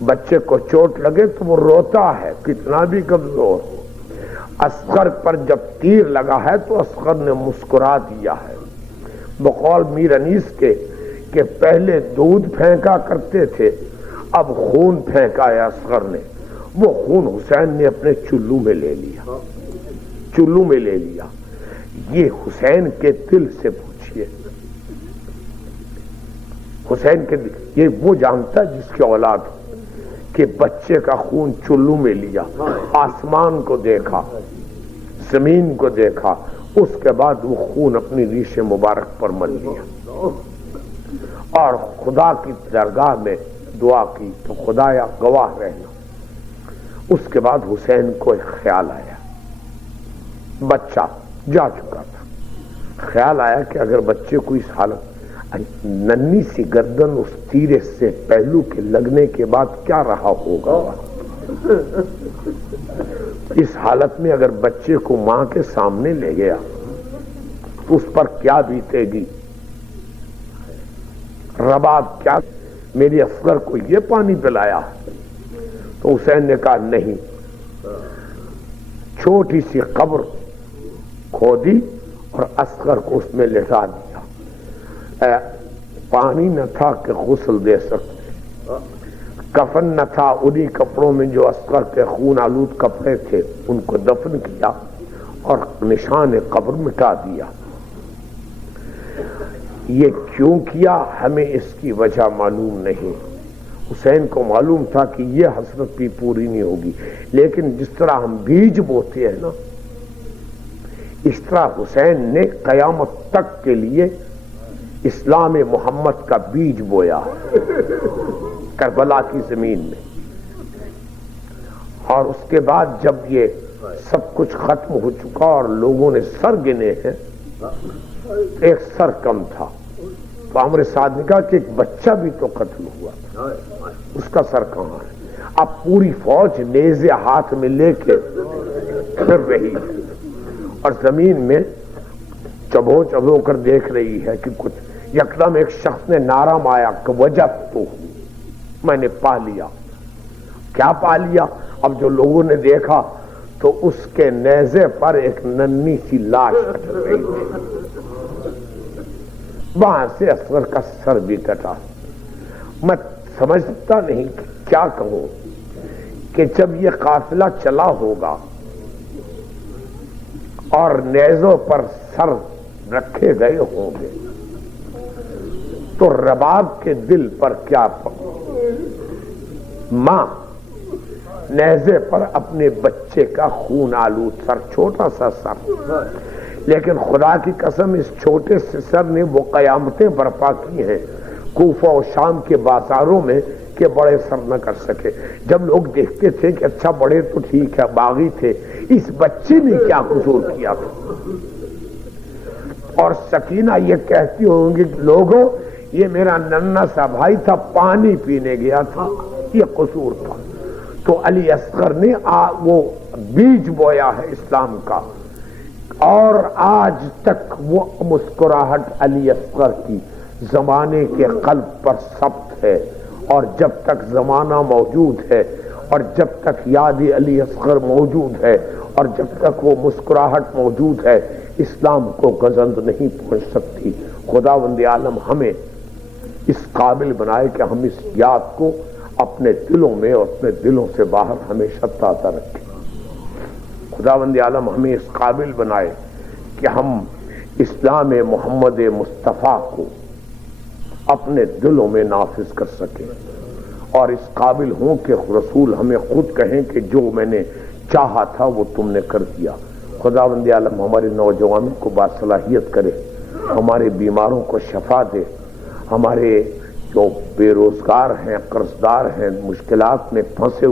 بچے کو چوٹ لگے تو وہ روتا ہے کتنا بھی کمزور ہو۔ اصغر پر جب تیر لگا ہے تو اصغر نے مسکرا دیا ہے، بقول میر انیس کے کہ پہلے دودھ پھینکا کرتے تھے، اب خون پھینکا ہے اصغر نے، وہ خون حسین نے اپنے چلو میں لے لیا، چلو میں لے لیا۔ یہ حسین کے دل سے پوچھئے، حسین کے دل، یہ وہ جانتا ہے جس کی اولاد کہ بچے کا خون چلو میں لیا، آسمان کو دیکھا، زمین کو دیکھا، اس کے بعد وہ خون اپنی ریش مبارک پر مل لیا اور خدا کی درگاہ میں دعا کی تو خدایا گواہ رہنا۔ اس کے بعد حسین کو ایک خیال آیا، بچہ جا چکا تھا، خیال آیا کہ اگر بچے کو اس حالت ننھی سی گردن اس تیرے سے پہلو کے لگنے کے بعد کیا رہا ہوگا، اس حالت میں اگر بچے کو ماں کے سامنے لے گیا تو اس پر کیا بیتے گی، رباب کیا میری اصغر کو یہ پانی پلایا۔ تو حسین نے کہا نہیں، چھوٹی سی قبر کھودی اور اصغر کو اس میں لٹا دیا۔ پانی نہ تھا کہ غسل دے سکتے، کفن نہ تھا، انہی کپڑوں میں جو اصغر کے خون آلود کپڑے تھے ان کو دفن کیا اور نشان قبر مٹا دیا۔ یہ کیوں کیا ہمیں اس کی وجہ معلوم نہیں۔ حسین کو معلوم تھا کہ یہ حسرت بھی پوری نہیں ہوگی، لیکن جس طرح ہم بیج بوتے ہیں نا، اس طرح حسین نے قیامت تک کے لیے اسلام محمد کا بیج بویا کربلا کی زمین میں۔ اور اس کے بعد جب یہ سب کچھ ختم ہو چکا اور لوگوں نے سر گنے ہیں، ایک سر کم تھا، تو عمر سعد نے کہا کہ ایک بچہ بھی تو قتل ہوا تھا، اس کا سر کہاں ہے؟ اب پوری فوج نیزے ہاتھ میں لے کے پھر رہی ہے اور زمین میں چبو چبو کر دیکھ رہی ہے کہ کچھ۔ یکدم ایک شخص نے نعرہ مایا کہ وجدتو، میں نے پا لیا۔ کیا پا لیا؟ اب جو لوگوں نے دیکھا تو اس کے نیزے پر ایک ننھی سی لاش کٹ رہی تھی، وہاں سے اصغر کا سر بھی کٹا۔ میں سمجھتا نہیں کہ کیا کہوں کہ جب یہ قافلہ چلا ہوگا اور نیزوں پر سر رکھے گئے ہوں گے تو رباب کے دل پر کیا ماں نیزے پر اپنے بچے کا خون آلود سر، چھوٹا سا سر، لیکن خدا کی قسم اس چھوٹے سے سر نے وہ قیامتیں برپا کی ہیں کوفہ و شام کے بازاروں میں کہ بڑے سر نہ کر سکے۔ جب لوگ دیکھتے تھے کہ اچھا بڑے تو ٹھیک ہے، باغی تھے، اس بچے نے کیا قصور کیا تھا؟ اور سکینہ یہ کہتی ہوں گی کہ لوگوں یہ میرا ننھا سا بھائی تھا، پانی پینے گیا تھا، یہ قصور تھا۔ تو علی اصغر نے وہ بیج بویا ہے اسلام کا، اور آج تک وہ مسکراہٹ علی اصغر کی زمانے کے قلب پر ثبت ہے، اور جب تک زمانہ موجود ہے اور جب تک یاد علی اصغر موجود ہے اور جب تک وہ مسکراہٹ موجود ہے، اسلام کو گزند نہیں پہنچ سکتی۔ خداوند عالم ہمیں اس قابل بنائے کہ ہم اس یاد کو اپنے دلوں میں اور اپنے دلوں سے باہر ہمیشہ تازہ رکھیں۔ خداوند عالم ہمیں اس قابل بنائے کہ ہم اسلام محمد مصطفیٰ کو اپنے دلوں میں نافذ کر سکیں، اور اس قابل ہوں کہ رسول ہمیں خود کہیں کہ جو میں نے چاہا تھا وہ تم نے کر دیا۔ خداوند عالم ہمارے نوجوانوں کو باصلاحیت کرے، ہمارے بیماروں کو شفا دے، ہمارے جو بے روزگار ہیں، قرضدار ہیں، مشکلات میں پھنسے